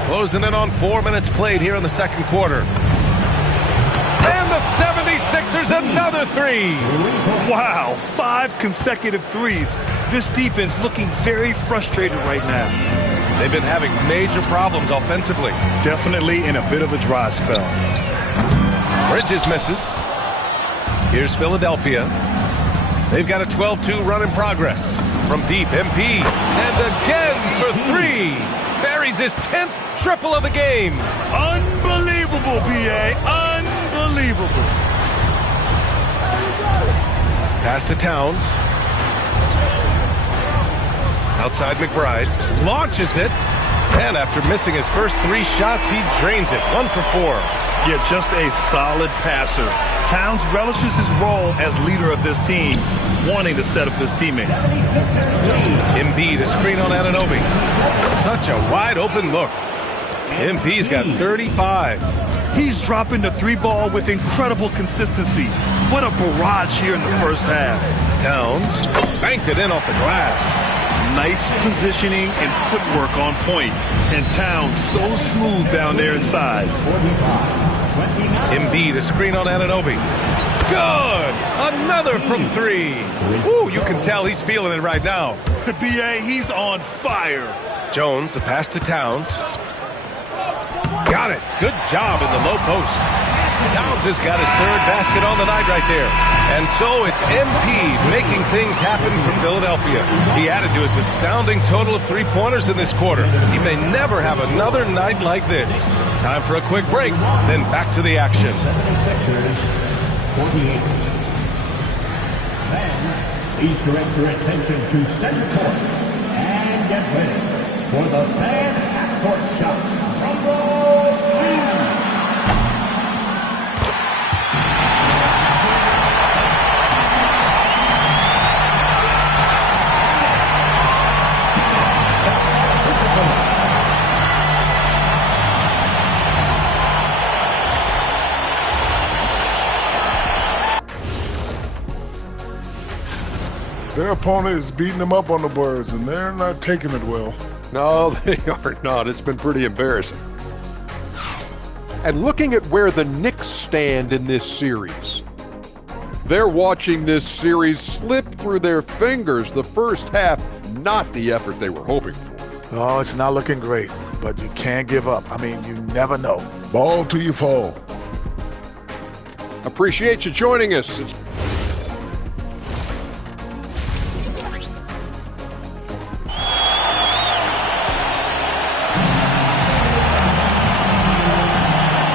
Closing in on 4 minutes played here in the second quarter. And the 76ers another 3. Wow, 5 consecutive threes. This defense looking very frustrated right now. They've been having major problems offensively. Definitely in a bit of a dry spell. Bridges misses. Here's Philadelphia. They've got a 12-2 run in progress. From deep, MP. And again for 3. Buries his 10th triple of the game. Unbelievable, B.A. Unbelievable. Pass to Towns. Outside McBride. Launches it. And after missing his first 3 shots, he drains it. 1 for 4. Yeah, just a solid passer. Towns relishes his role as leader of this team, wanting to set up his teammates. Embiid, a screen on Anunoby. Such a wide open look. MP's got 35. He's dropping the 3 ball with incredible consistency. What a barrage here in the first half. Towns banked it in off the glass. Nice positioning and footwork on point. And Towns so smooth down there inside. Embiid, a screen on Anunoby. Good! Another from three. Ooh, you can tell he's feeling it right now. B.A., he's on fire. Jones, the pass to Towns. Got it. Good job in the low post. Towns has got his third basket on the night right there. And so it's MP making things happen for Philadelphia. He added to his astounding total of three-pointers in this quarter. He may never have another night like this. Time for a quick break, then back to the action. 48. Fans, please direct your attention to center court and get ready for the fan half-court shot. Rumble! Their opponent is beating them up on the boards, and they're not taking it well. No, they are not. It's been pretty embarrassing. And looking at where the Knicks stand in this series, they're watching this series slip through their fingers. The first half, not the effort they were hoping for. Oh, it's not looking great, but you can't give up. I mean, you never know. Ball till you fall. Appreciate you joining us.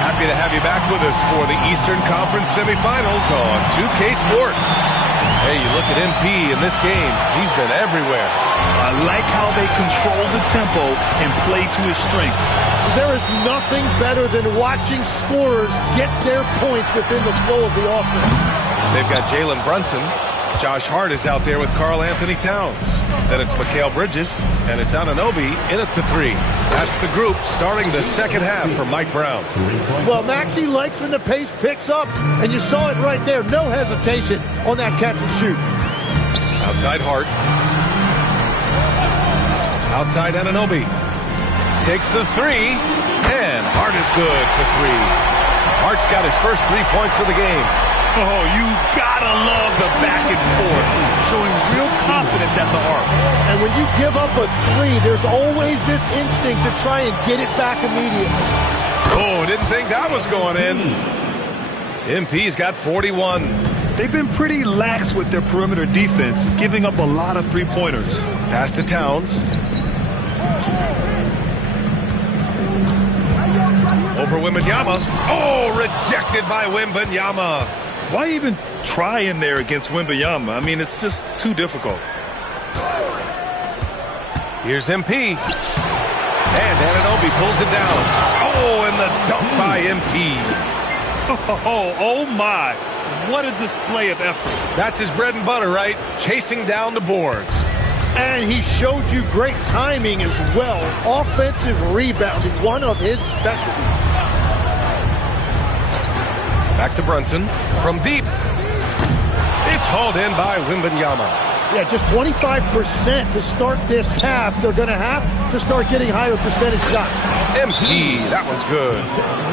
Happy to have you back with us for the Eastern Conference semifinals on 2K Sports. Hey, you look at MP in this game, he's been everywhere. I like how they control the tempo and play to his strengths. There is nothing better than watching scorers get their points within the flow of the offense. They've got Jalen Brunson. Josh Hart is out there with Karl Anthony Towns. Then it's Mikal Bridges, and it's Anunoby in at the three. That's the group starting the second half for Mike Brown. Well, Maxey likes when the pace picks up, and you saw it right there. No hesitation on that catch and shoot. Outside Hart. Outside Anunoby. Takes the three, and Hart is good for three. Hart's got his first 3 points of the game. Oh, you gotta love the back and forth, showing real confidence at the arc. And when you give up a three, there's always this instinct to try and get it back immediately. Oh, didn't think that was going in. MP's got 41. They've been pretty lax with their perimeter defense, giving up a lot of three-pointers. Pass to Towns. Over Wembanyama. Oh, rejected by Wembanyama. Why even try in there against Wembanyama? I mean, it's just too difficult. Here's MP. And Anunoby pulls it down. Oh, and the dunk by MP. Oh my. What a display of effort. That's his bread and butter, right? Chasing down the boards. And he showed you great timing as well. Offensive rebounding, one of his specialties. Back to Brunson. From deep. It's hauled in by Wembanyama. Yeah, just 25% to start this half. They're going to have to start getting higher percentage shots. MP, that one's good.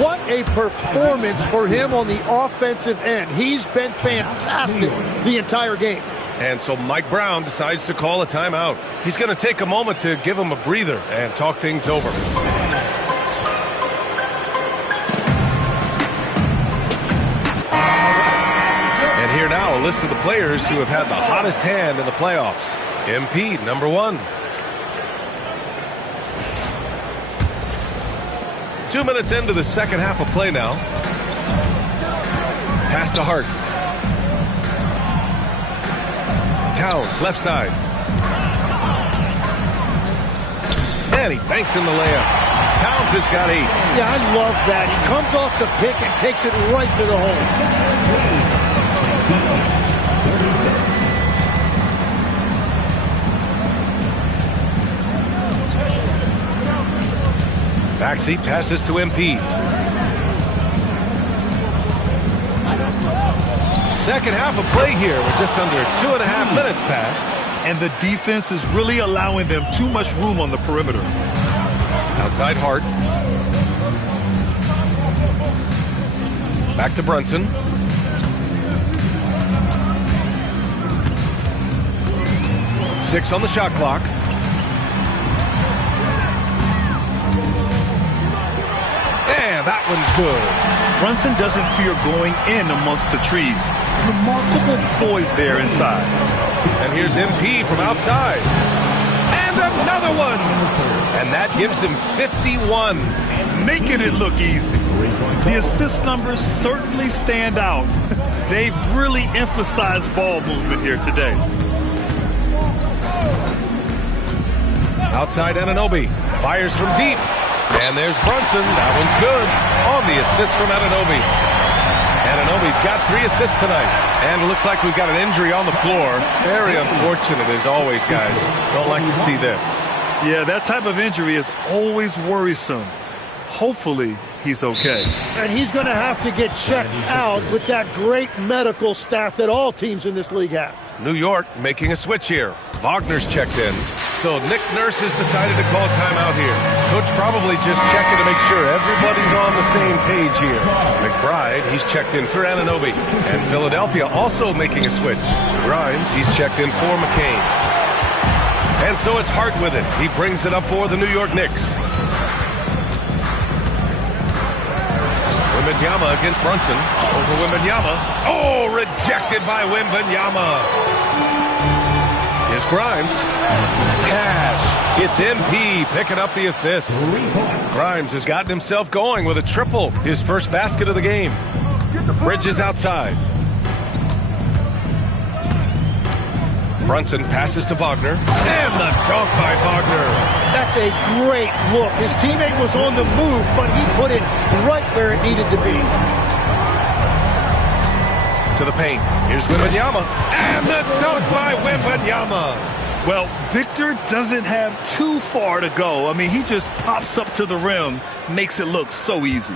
What a performance for him on the offensive end. He's been fantastic the entire game. And so Mike Brown decides to call a timeout. He's going to take a moment to give him a breather and talk things over. And here now, a list of the players who have had the hottest hand in the playoffs. MP, number 1. 2 minutes into the second half of play now. Pass to Hart. Towns, left side. And he banks in the layup. Towns has got 8. Yeah, I love that. He comes off the pick and takes it right to the hole. Maxey passes to MP. Second half of play here with just under 2.5 minutes passed. and the defense is really allowing them too much room on the perimeter. Outside Hart. Back to Brunson. Six on the shot clock. And that one's good. Brunson doesn't fear going in amongst the trees. Remarkable poise there inside. And here's MP from outside. And another one. And that gives him 51. Making it look easy. The assist numbers certainly stand out. They've really emphasized ball movement here today. Outside Anunoby. Fires from deep. And there's Brunson. That one's good on the assist from Anunoby. Anunoby's got 3 assists tonight. And it looks like we've got an injury on the floor. Very unfortunate as always, guys. Don't like to see this. Yeah, that type of injury is always worrisome. Hopefully, he's okay. And he's going to have to get checked out with that great medical staff that all teams in this league have. New York making a switch here. Wagner's checked in. So Nick Nurse has decided to call timeout here. Coach probably just checking to make sure everybody's on the same page here. McBride, he's checked in for Anunoby. And Philadelphia also making a switch. Grimes, he's checked in for McCain. And so it's Hart with it. He brings it up for the New York Knicks. Wembanyama against Brunson. Over Wembanyama. Oh, rejected by Wembanyama. Here's Grimes. Cash. It's MP picking up the assist. Grimes has gotten himself going with a triple. His first basket of the game. Bridges outside. Brunson passes to Wagner. And the dunk by Wagner. That's a great look. His teammate was on the move, but he put it right where it needed to be. To the paint. Here's Wembanyama. And the dunk by Wembanyama. Well, Victor doesn't have too far to go. I mean, he just pops up to the rim, makes it look so easy.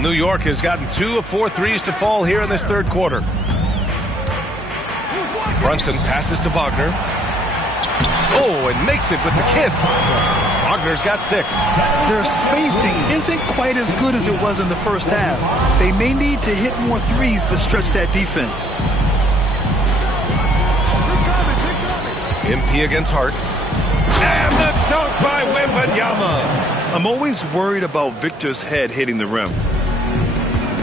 New York has gotten 2 of 4 threes to fall here in this third quarter. Brunson passes to Wagner. Oh, and makes it with the kiss. Wagner's got 6. Their spacing isn't quite as good as it was in the first half. They may need to hit more threes to stretch that defense. MP against Hart. And the dunk by Wembanyama. I'm always worried about Victor's head hitting the rim.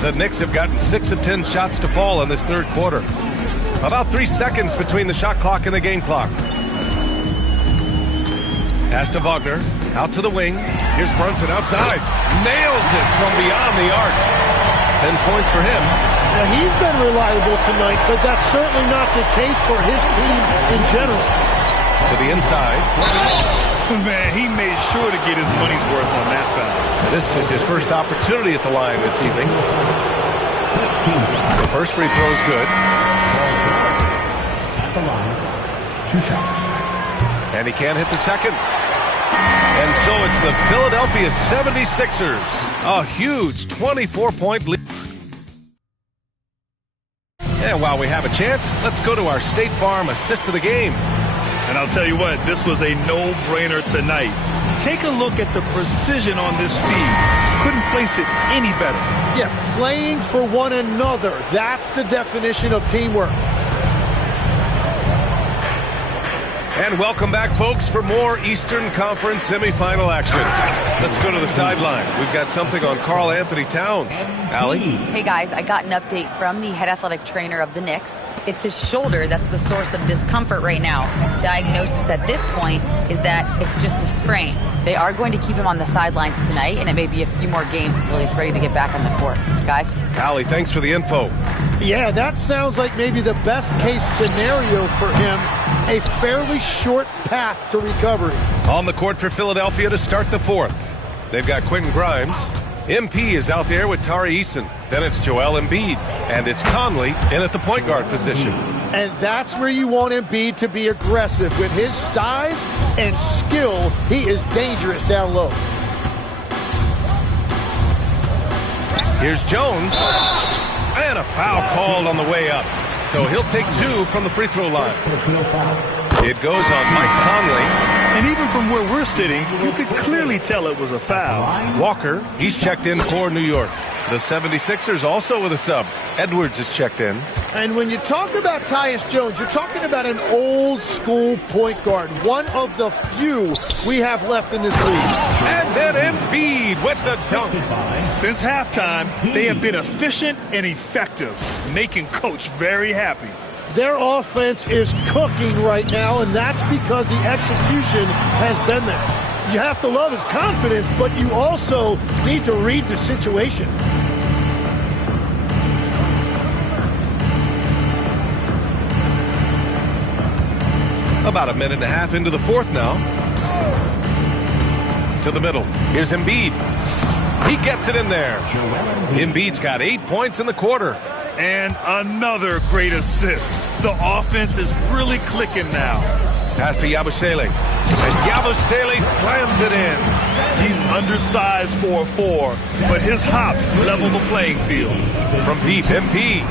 The Knicks have gotten 6 of 10 shots to fall in this third quarter. About 3 seconds between the shot clock and the game clock. Pass to Wagner. Out to the wing. Here's Brunson outside. Nails it from beyond the arc. 10 points for him. Now, he's been reliable tonight, but that's certainly not the case for his team in general. To the inside. Man, he made sure to get his money's worth on that foul. This is his first opportunity at the line this evening. The first free throw is good. At the line, 2 shots. And he can't hit the second. And so it's the Philadelphia 76ers. A huge 24-point lead. And while we have a chance, let's go to our State Farm assist of the game. And I'll tell you what, this was a no-brainer tonight. Take a look at the precision on this feed. Couldn't place it any better. Yeah, playing for one another. That's the definition of teamwork. And welcome back, folks, for more Eastern Conference semifinal action. Let's go to the sideline. We've got something on Karl Anthony Towns. Allie? Hey, guys, I got an update from the head athletic trainer of the Knicks. It's his shoulder that's the source of discomfort right now. Diagnosis at this point is that it's just a sprain. They are going to keep him on the sidelines tonight, and it may be a few more games until he's ready to get back on the court. Guys? Allie, thanks for the info. Yeah, that sounds like maybe the best case scenario for him. A fairly short path to recovery. On the court for Philadelphia to start the fourth. They've got Quentin Grimes. MP is out there with Tari Eason. Then it's Joel Embiid. And it's Conley in at the point guard position. And that's where you want Embiid to be aggressive. With his size and skill, he is dangerous down low. Here's Jones. And a foul called on the way up. so he'll take 2 from the free throw line. It goes on Mike Conley. And even from where we're sitting, you could clearly tell it was a foul. Walker, he's checked in for New York. The 76ers also with a sub. Edwards is checked in. And when you talk about Tyus Jones, you're talking about an old school point guard, one of the few we have left in this league. And then Embiid with the dunk. Since halftime, they have been efficient and effective, making Coach very happy. Their offense is cooking right now, and that's because the execution has been there. You have to love his confidence, but you also need to read the situation. About a minute and a half into the fourth now. To the middle. Here's Embiid. He gets it in there. Embiid's got 8 points in the quarter. And another great assist. The offense is really clicking now. Pass to Yabusele. And Yabusele slams it in. He's undersized for a 4, but his hops level the playing field. From deep, MP.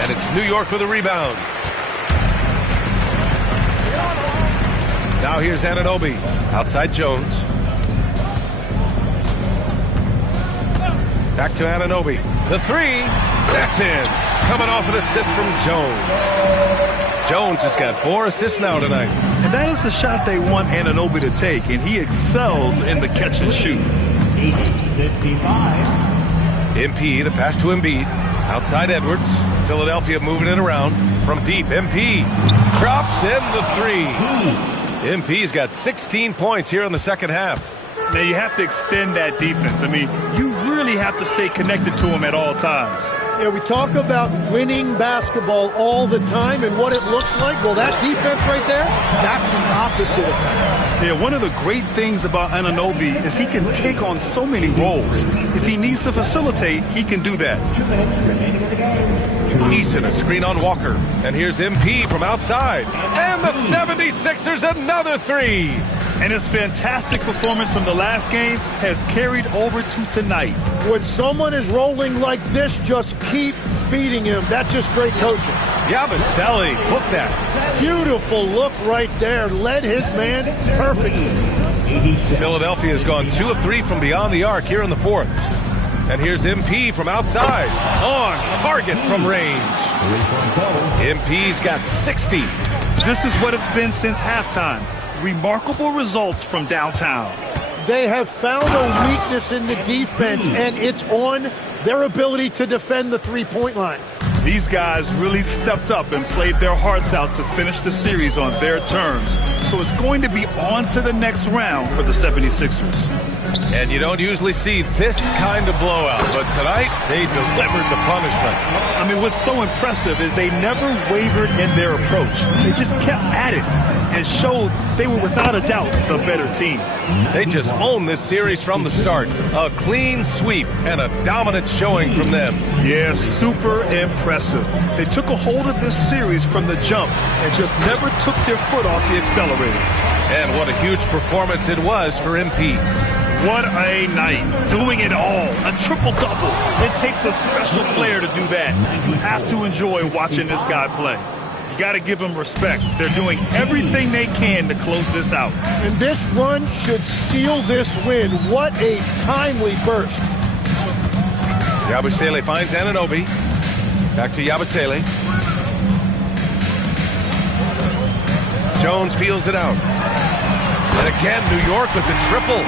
And it's New York with a rebound. Now here's Anunoby. Outside Jones. Back to Anunoby. The 3. That's in. Coming off an assist from Jones. Jones has got 4 assists now tonight. And that is the shot they want Anunoby to take, and he excels in the catch and shoot. 55. MP, the pass to Embiid. Outside Edwards. Philadelphia moving it around. From deep, MP. Drops in the 3. MP's got 16 points here in the second half. Now you have to extend that defense. I mean, you really have to stay connected to him at all times. Yeah, we talk about winning basketball all the time and what it looks like. Well, that defense right there, that's the opposite of that. Yeah, one of the great things about Anunoby is he can take on so many roles. If he needs to facilitate, he can do that. Eason, a screen on Walker. And here's MP from outside. And the 76ers another 3. And his fantastic performance from the last game has carried over to tonight. When someone is rolling like this, just keep feeding him. That's just great coaching. Yabusele, look that. Beautiful look right there. Led his man perfectly. Philadelphia has gone 2 of 3 from beyond the arc here in the fourth. And here's MP from outside. On target from range. MP's got 60. This is what it's been since halftime. Remarkable results from downtown. They have found a weakness in the defense, and it's on their ability to defend the three-point line. These guys really stepped up and played their hearts out to finish the series on their terms. So it's going to be on to the next round for the 76ers. And you don't usually see this kind of blowout, but tonight they delivered the punishment. I mean, what's so impressive is they never wavered in their approach. They just kept at it and showed they were without a doubt the better team. They just owned this series from the start. A clean sweep and a dominant showing from them. Yeah, super impressive. They took a hold of this series from the jump and just never took their foot off the accelerator. And what a huge performance it was for MP. What a night. Doing it all. A triple-double. It takes a special player to do that. You have to enjoy watching this guy play. You got to give them respect. They're doing everything they can to close this out. And this run should seal this win. What a timely burst. Yabusele finds Anunoby. Back to Yabusele. Jones feels it out. And again, New York with the triple.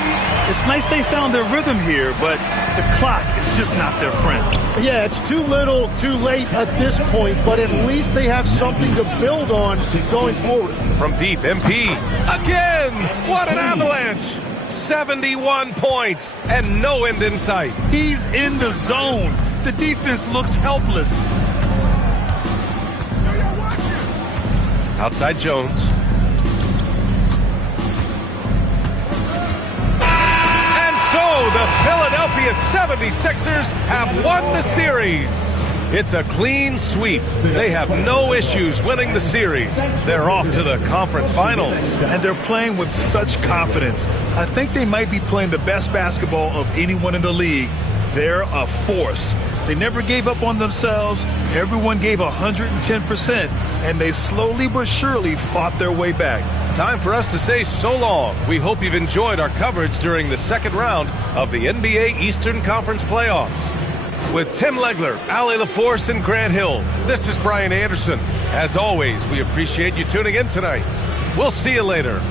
It's nice they found their rhythm here, but the clock is just not their friend. Yeah, it's too little, too late at this point, but at least they have something to build on going forward. From deep, MP. Again! What an avalanche! 71 points and no end in sight. He's in the zone. The defense looks helpless. Outside Jones. So the Philadelphia 76ers have won the series. It's a clean sweep. They have no issues winning the series. They're off to the conference finals. And they're playing with such confidence. I think they might be playing the best basketball of anyone in the league. They're a force. They never gave up on themselves. Everyone gave 110%, and they slowly but surely fought their way back. Time for us to say so long. We hope you've enjoyed our coverage during the second round of the NBA Eastern Conference playoffs. With Tim Legler, Allie LaForce, and Grant Hill, this is Brian Anderson. As always, we appreciate you tuning in tonight. We'll see you later.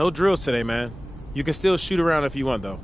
No drills today, man. You can still shoot around if you want, though.